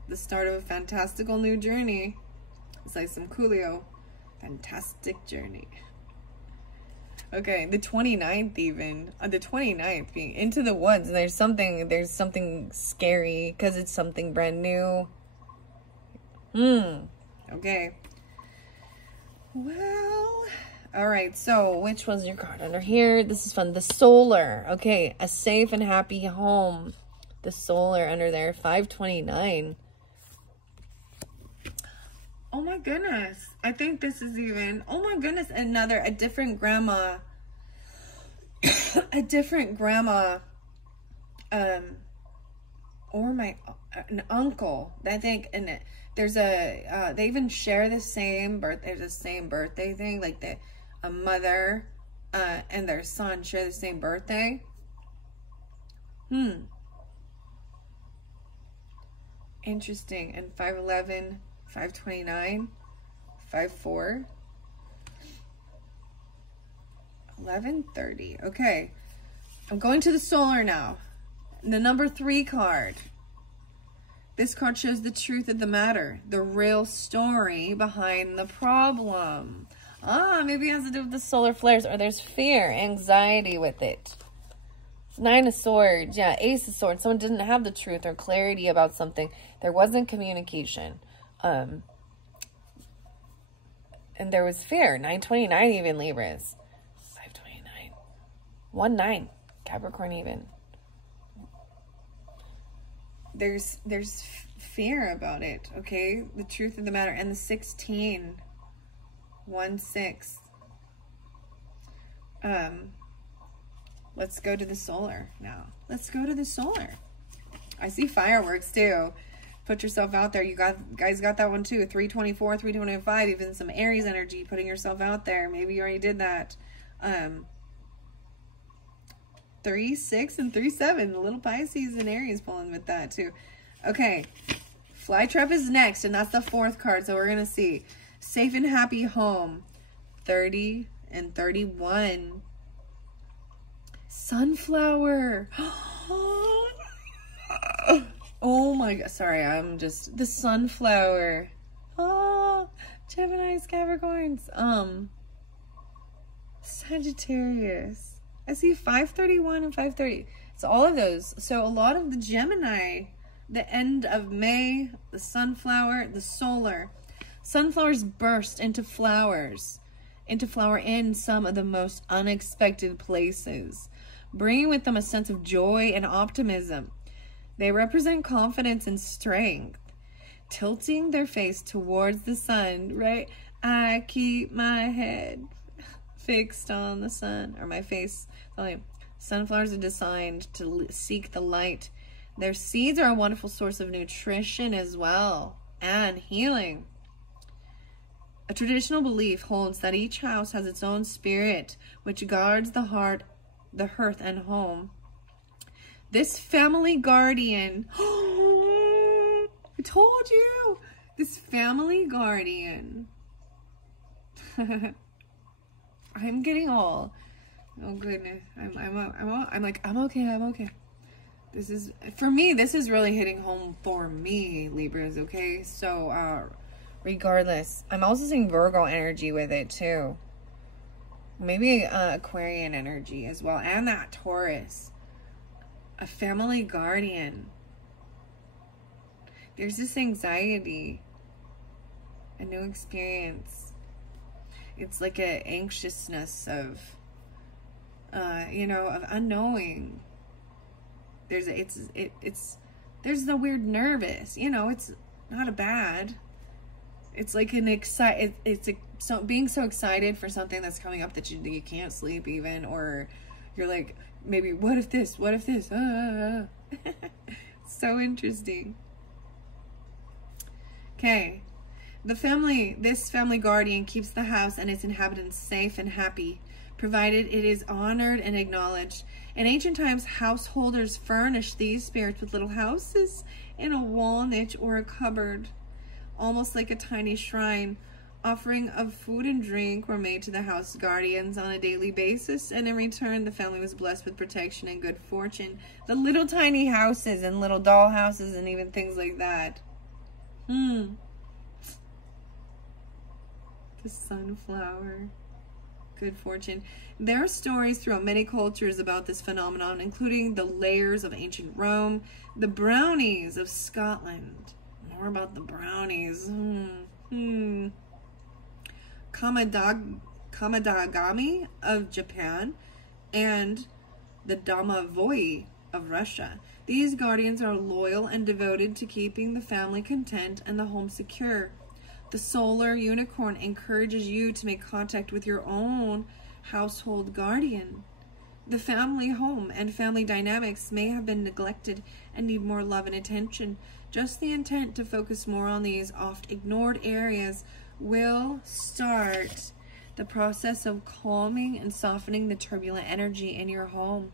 The start of a fantastical new journey. It's like some Coolio. Fantastic journey. Okay, the 29th even. The 29th being into the woods. And there's something scary because it's something brand new. Okay. Well, all right. So which was your card under here? This is fun. The solar. Okay, a safe and happy home. The solar under there. 529. Oh my goodness. I think this is even, oh my goodness, a different grandma. A different grandma or an uncle, I think, and there's a, they even share the same birthday thing, like a mother, and their son share the same birthday. Interesting. And 5'11", 5'29", 5'4", 11:30. Okay. I'm going to the solar now. The number 3 card. This card shows the truth of the matter, the real story behind the problem. Maybe it has to do with the solar flares, or there's fear, anxiety with it. 9 of Swords, yeah, Ace of Swords. Someone didn't have the truth or clarity about something. There wasn't communication. And there was fear. 929 even, Libras. 529. 19, Capricorn even. There's fear about it, okay? The truth of the matter. And the 16. 1/6. Let's go to the solar now. Let's go to the solar. I see fireworks too. Put yourself out there. You guys got that one too. 324, 325, even some Aries energy, putting yourself out there. Maybe you already did that. 3, 6, and 3, 7. A little Pisces and Aries pulling with that too. Okay. Flytrap is next, and that's the 4th card. So we're going to see safe and happy home. 30 and 31. Sunflower. Oh my god. Sorry, I'm just the sunflower. Oh, Gemini's, Capricorns. Sagittarius. I see 531 and 530. It's all of those. So a lot of the Gemini, the end of May, the sunflower, the solar. Sunflowers burst into flowers, in some of the most unexpected places, bringing with them a sense of joy and optimism. They represent confidence and strength, tilting their face towards the sun, right? I keep my head fixed on the sun, or my face. Sunflowers are designed to seek the light. Their seeds are a wonderful source of nutrition as well, and healing. A traditional belief holds that each house has its own spirit, which guards the heart, the hearth, and home. This family guardian, I told you, this family guardian. I'm getting all, oh goodness, I'm like, I'm okay. This is, for me, this is really hitting home for me, Libras, okay? So, regardless, I'm also seeing Virgo energy with it too. Maybe Aquarian energy as well, and that Taurus. A family guardian. There's this anxiety, a new experience. It's like an anxiousness of, you know, of unknowing. There's the weird nervous, you know, it's not a bad. It's like an being so excited for something that's coming up that you can't sleep even, or you're like, maybe what if this? So interesting. Okay. This family guardian keeps the house and its inhabitants safe and happy, provided it is honored and acknowledged. In ancient times, householders furnished these spirits with little houses in a wall niche or a cupboard, almost like a tiny shrine. Offering of food and drink were made to the house guardians on a daily basis, and in return, the family was blessed with protection and good fortune. The little tiny houses and little doll houses and even things like that. The sunflower. Good fortune. There are stories throughout many cultures about this phenomenon, including the layers of ancient Rome, the brownies of Scotland. More about the brownies. Kamidagami of Japan, and the Domovoi of Russia. These guardians are loyal and devoted to keeping the family content and the home secure. The solar unicorn encourages you to make contact with your own household guardian. The family home and family dynamics may have been neglected and need more love and attention. Just the intent to focus more on these oft ignored areas will start the process of calming and softening the turbulent energy in your home.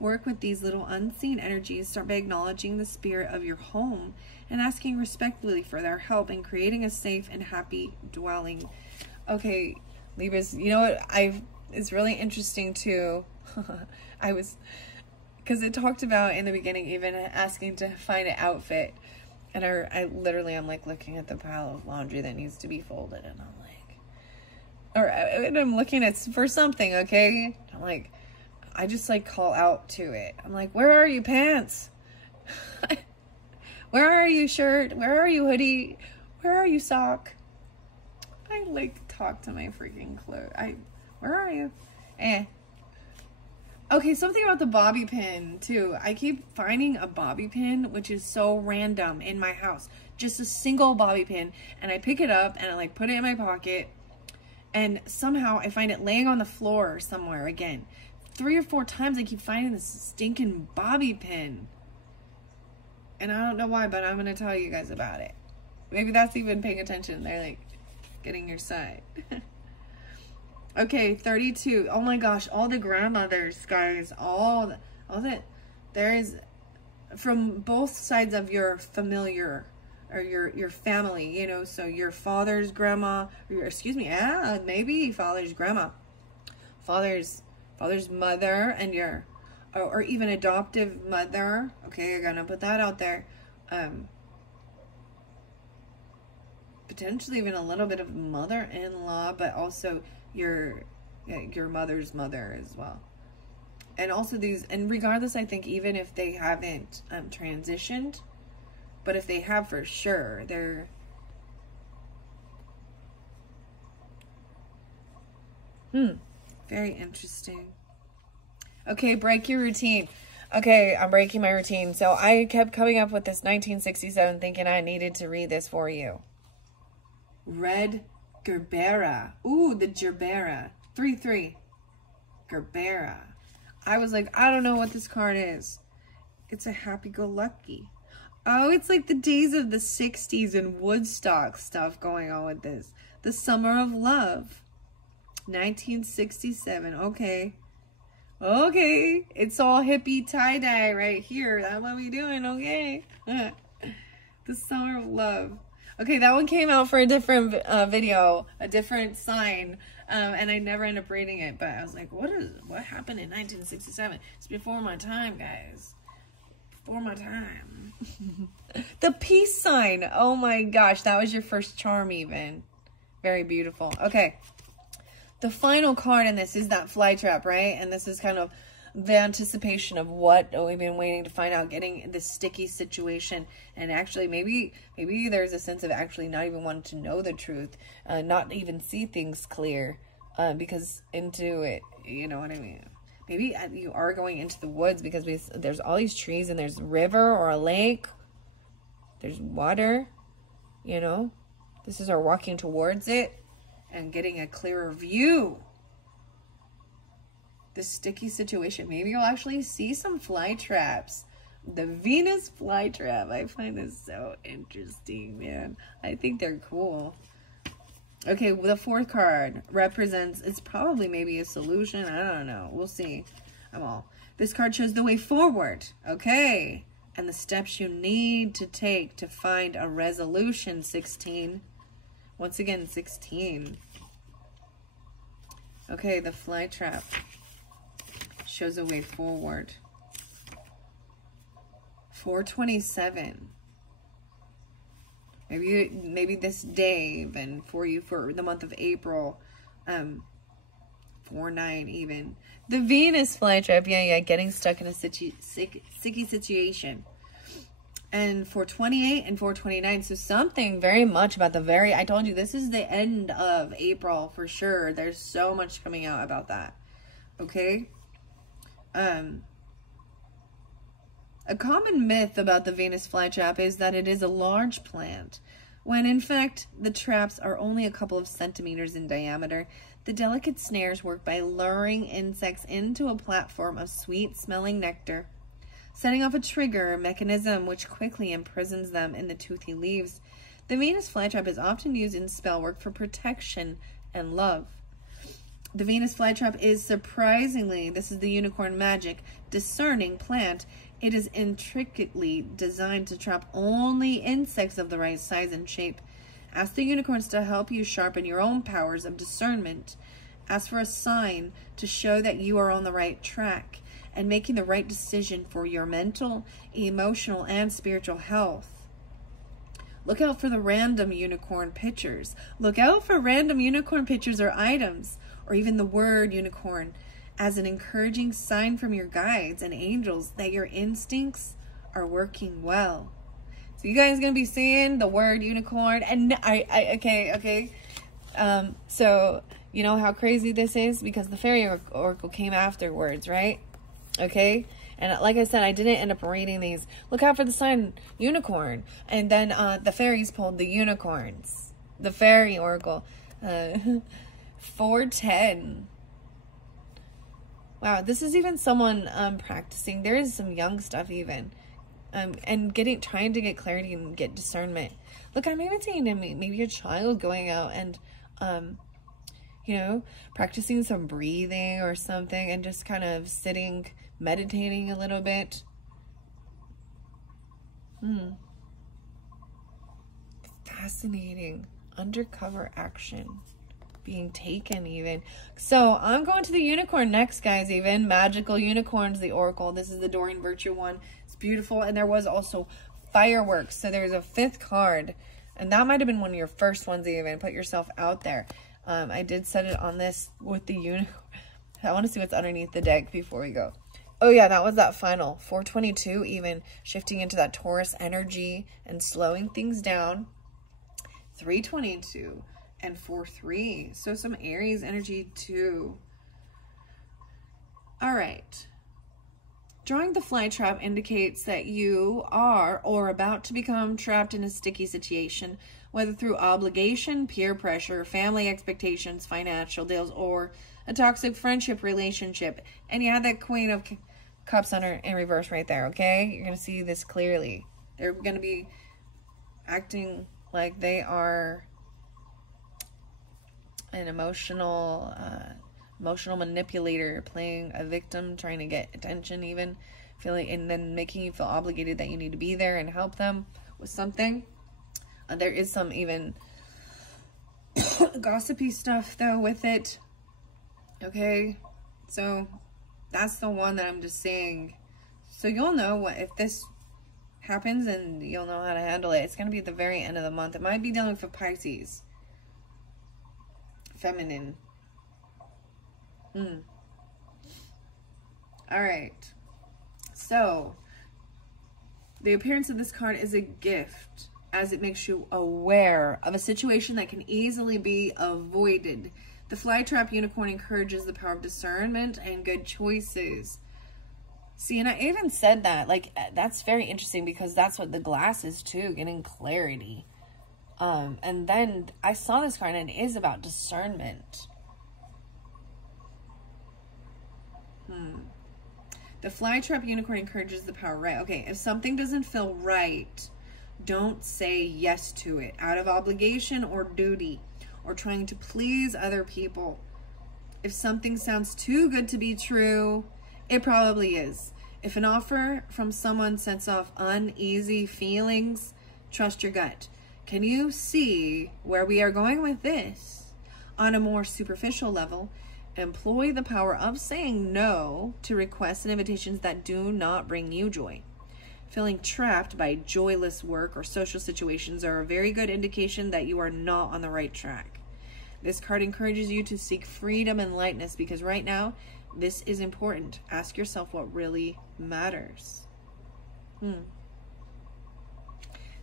Work with these little unseen energies. Start by acknowledging the spirit of your home and asking respectfully for their help in creating a safe and happy dwelling. Okay, Libras, you know what? It's really interesting too. Because it talked about in the beginning even asking to find an outfit, and I literally am like looking at the pile of laundry that needs to be folded, and I'm looking at for something, okay? I'm like, I just like call out to it. I'm like, where are you pants? Where are you shirt? Where are you hoodie? Where are you sock? I like talk to my freaking clothes. Where are you? Okay, something about the bobby pin too. I keep finding a bobby pin, which is so random in my house. Just a single bobby pin, and I pick it up and I like put it in my pocket, and somehow I find it laying on the floor somewhere again. 3 or 4 times I keep finding this stinking bobby pin. And I don't know why, but I'm going to tell you guys about it. Maybe that's even paying attention. They're like getting your side. Okay, 32. Oh my gosh, all the grandmothers, guys, all that there is from both sides of your familiar or your family, you know, so your father's grandma, or maybe father's grandma, father's mother, and your or even adoptive mother. Okay, I'm gonna put that out there. Potentially even a little bit of mother-in-law, but also your mother's mother as well. And also these, and regardless, I think even if they haven't transitioned, but if they have, for sure, they're very interesting. Okay, break your routine. Okay, I'm breaking my routine. So I kept coming up with this 1967 thinking I needed to read this for you. Red Gerbera. Ooh, the Gerbera. 3/3. Gerbera. I was like, I don't know what this card is. It's a happy-go-lucky. Oh, it's like the days of the 60s and Woodstock stuff going on with this. The Summer of Love. 1967. Okay. Okay. It's all hippie tie-dye right here. That's what we doing, okay? The Summer of Love. Okay, that one came out for a different video, a different sign, and I never ended up reading it, but I was like, what happened in 1967? It's before my time, guys. Before my time. The peace sign. Oh my gosh, that was your first charm even. Very beautiful. Okay. The final card in this is that fly trap, right? And this is kind of the anticipation of what we've been waiting to find out, getting this sticky situation. And actually, maybe there's a sense of actually not even wanting to know the truth, not even see things clear, because into it, you know what I mean? Maybe you are going into the woods because there's all these trees and there's a river or a lake. There's water, you know? This is our walking towards it and getting a clearer view. This sticky situation. Maybe you'll actually see some fly traps. The Venus flytrap. I find this so interesting, man. I think they're cool. Okay, the fourth card represents, it's probably maybe a solution. I don't know. We'll see. This card shows the way forward. Okay. And the steps you need to take to find a resolution, 16. Once again, 16. Okay, the flytrap shows a way forward. 427. Maybe this day even for you for the month of April. 4/9 even. The Venus flytrap, yeah, getting stuck in a sticky situation. And 428 and 429. So something very much about I told you this is the end of April for sure. There's so much coming out about that. Okay. A common myth about the Venus flytrap is that it is a large plant, when in fact the traps are only a couple of centimeters in diameter. The delicate snares work by luring insects into a platform of sweet-smelling nectar, setting off a trigger mechanism which quickly imprisons them in the toothy leaves. The Venus flytrap is often used in spell work for protection and love. The Venus flytrap is surprisingly, this is the unicorn magic, discerning plant. It is intricately designed to trap only insects of the right size and shape. Ask the unicorns to help you sharpen your own powers of discernment. Ask for a sign to show that you are on the right track and making the right decision for your mental, emotional, and spiritual health. Look out for the random unicorn pictures. Look out for random unicorn pictures or items, or even the word unicorn, as an encouraging sign from your guides and angels that your instincts are working well. So you guys gonna be seeing the word unicorn, and okay. So you know how crazy this is, because the fairy oracle came afterwards, right? Okay, and like I said, I didn't end up reading these. Look out for the sign unicorn, and then the fairies pulled the unicorns. The fairy oracle, 410. Wow, this is even someone practicing. There is some young stuff even. And trying to get clarity and get discernment. Look, I'm even seeing maybe a child going out and, you know, practicing some breathing or something, and just kind of sitting, meditating a little bit. Fascinating. Undercover action being taken even. So I'm going to the unicorn next, guys. Even magical unicorns, the oracle. This is the Doreen Virtue one. It's beautiful. And there was also fireworks. So there's a 5th card, and that might have been one of your first ones even. Put yourself out there. I did set it on this with the unicorn. I want to see what's underneath the deck before we go. Oh yeah, that was that final 422, even shifting into that Taurus energy and slowing things down. 322 and 4-3, so some Aries energy too. All right, drawing the fly trap indicates that you are or about to become trapped in a sticky situation, whether through obligation, peer pressure, family expectations, financial deals, or a toxic friendship relationship. And you have that Queen of Cups in reverse right there. Okay, you're gonna see this clearly. They're gonna be acting like they are an emotional manipulator, playing a victim, trying to get attention, even feeling, and then making you feel obligated that you need to be there and help them with something. There is some even gossipy stuff though with it. Okay, so that's the one that I'm just saying. So you'll know what if this happens, and you'll know how to handle it. It's going to be at the very end of the month. It might be dealing with a Pisces. Feminine. Alright. So, the appearance of this card is a gift, as it makes you aware of a situation that can easily be avoided. The flytrap unicorn encourages the power of discernment and good choices. See, and I even said that, like, that's very interesting, because that's what the glass is too, getting clarity. And then I saw this card, and it is about discernment. The flytrap unicorn encourages the power, right? Okay, if something doesn't feel right, don't say yes to it out of obligation or duty or trying to please other people. If something sounds too good to be true, it probably is. If an offer from someone sets off uneasy feelings, trust your gut. Can you see where we are going with this? On a more superficial level, employ the power of saying no to requests and invitations that do not bring you joy. Feeling trapped by joyless work or social situations are a very good indication that you are not on the right track. This card encourages you to seek freedom and lightness, because right now, this is important. Ask yourself what really matters.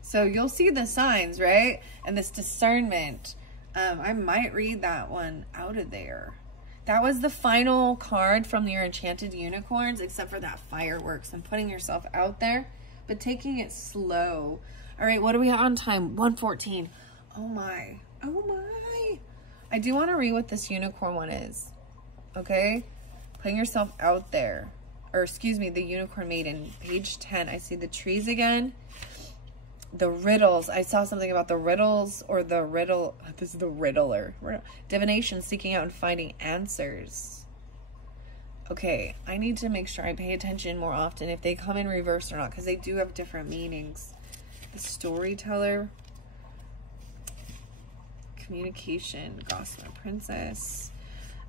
So you'll see the signs, right? And this discernment. I might read that one out of there. That was the final card from your Enchanted Unicorns, except for that fireworks and putting yourself out there, but taking it slow. All right, what are we on time? 1:14. Oh my. Oh my. I do want to read what this unicorn one is. Okay? Putting yourself out there. Or excuse me, the unicorn maiden. Page 10. I see the trees again. The riddles. I saw something about the riddles or the riddle. This is the riddler. Divination, seeking out and finding answers. Okay, I need to make sure I pay attention more often if they come in reverse or not, because they do have different meanings. The storyteller. Communication. Gossamer princess.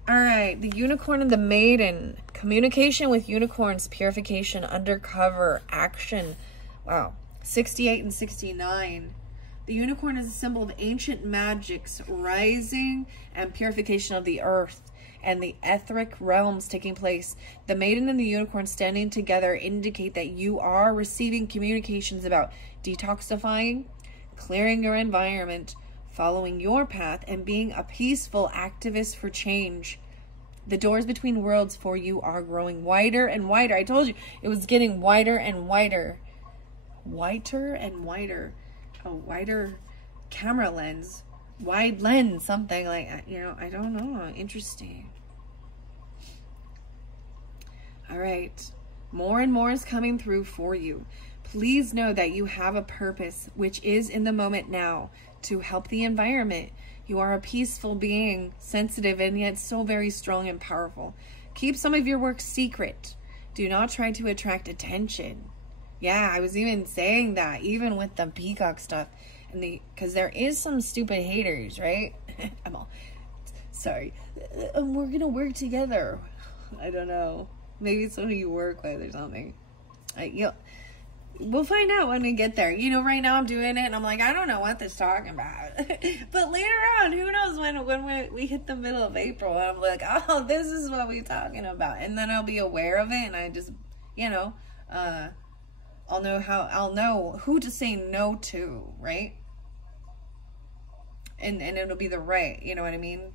All right, the unicorn and the maiden. Communication with unicorns, purification, undercover, action. Wow. 68 and 69. The unicorn is a symbol of ancient magic's rising and purification of the earth and the etheric realms taking place. The maiden and the unicorn standing together indicate that you are receiving communications about detoxifying, clearing your environment, following your path, and being a peaceful activist for change. The doors between worlds for you are growing wider and wider. I told you it was getting wider and wider. Whiter and wider. A wider camera lens. Wide lens. Something like that. You know, I don't know. Interesting. All right. More and more is coming through for you. Please know that you have a purpose, which is in the moment now, to help the environment. You are a peaceful being, sensitive and yet so very strong and powerful. Keep some of your work secret. Do not try to attract attention. Yeah, I was even saying that, even with the Peacock stuff, and because there is some stupid haters, right? I'm all sorry. We're gonna work together. I don't know. Maybe it's who you work with or something. We'll find out when we get there. You know, right now I'm doing it and I'm like, I don't know what this is talking about. But later on, who knows when we hit the middle of April, I'm like, oh, this is what we're talking about. And then I'll be aware of it and I just, you know, I'll know who to say no to, right? And it'll be the right, you know what I mean?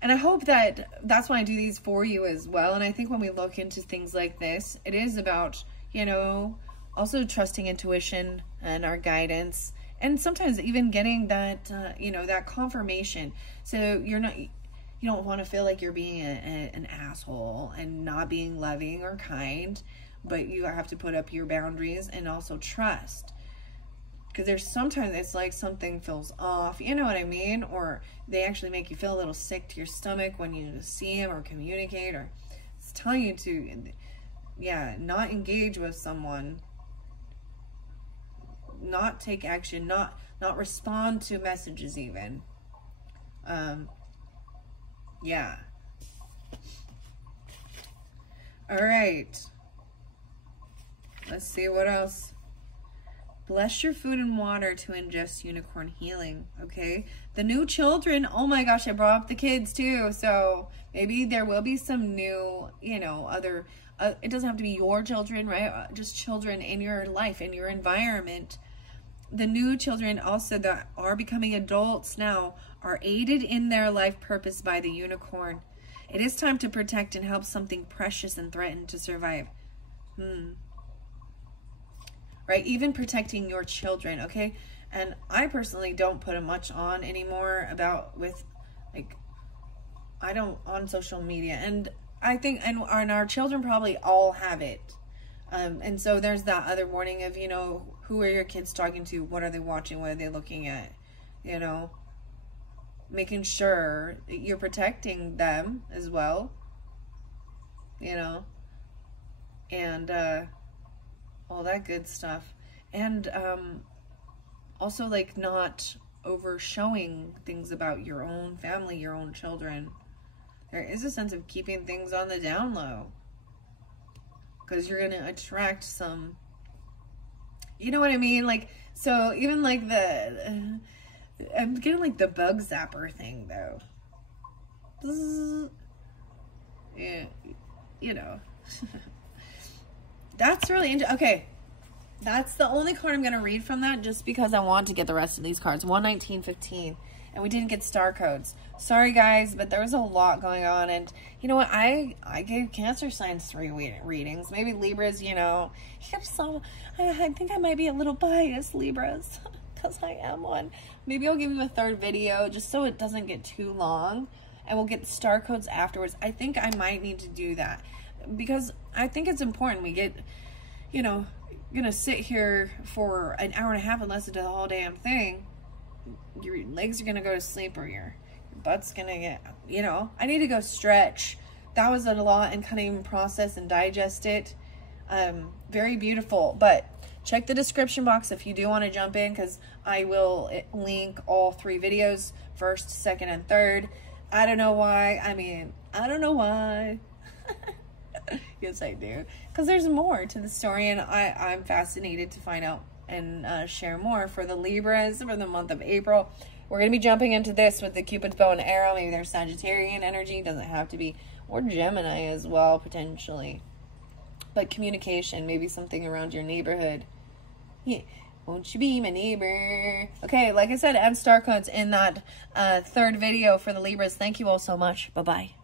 And I hope that that's why I do these for you as well. And I think when we look into things like this, it is about, you know, also trusting intuition and our guidance. And sometimes even getting that, you know, that confirmation. So you don't want to feel like you're being an asshole and not being loving or kind. But you have to put up your boundaries and also trust. Because there's sometimes it's like something feels off, you know what I mean? Or they actually make you feel a little sick to your stomach when you see them or communicate, or it's telling you to, yeah, not engage with someone, not take action, not respond to messages even. Yeah. All right. Let's see what else. Bless your food and water to ingest unicorn healing. Okay. The new children. Oh my gosh, I brought up the kids too. So maybe there will be some new, you know, other, it doesn't have to be your children, right? Just children in your life, in your environment. The new children also that are becoming adults now are aided in their life purpose by the unicorn. It is time to protect and help something precious and threatened to survive. Right? Even protecting your children, okay? And I personally don't put much on anymore about with, like, I don't on social media. And I think, and our children probably all have it. And so there's that other warning of, you know, who are your kids talking to? What are they watching? What are they looking at? You know, making sure that you're protecting them as well, you know, and, all that good stuff. And also like not over showing things about your own family, your own children. There is a sense of keeping things on the down low, because you're going to attract some, you know what I mean? Like, so even like I'm getting like the bug zapper thing though. Yeah, you know. That's really interesting. Okay. That's the only card I'm going to read from that, just because I want to get the rest of these cards. 11915. And we didn't get star codes. Sorry, guys, but there was a lot going on. And you know what? I gave Cancer signs 3 readings. Maybe Libras, you know. I think I might be a little biased, Libras. because I am one. Maybe I'll give you a third video just so it doesn't get too long, and we'll get the star codes afterwards. I think I might need to do that because I think it's important. We get, you know, gonna sit here for an hour and a half and listen to the whole damn thing. Your legs are gonna go to sleep, or your butt's gonna get, you know, I need to go stretch. That was a lot, and kind of even process and digest it. Very beautiful. But check the description box if you do want to jump in, because I will link all 3 videos, first, second, and third. I don't know why. I mean, I don't know why. Yes, I do. Because there's more to the story, and I'm fascinated to find out and share more for the Libras for the month of April. We're going to be jumping into this with the Cupid's bow and arrow. Maybe there's Sagittarian energy. Doesn't have to be. Or Gemini as well, potentially. But communication, maybe something around your neighborhood. Yeah. Won't you be my neighbor? Okay, like I said, add star codes in that third video for the Libras. Thank you all so much. Bye-bye.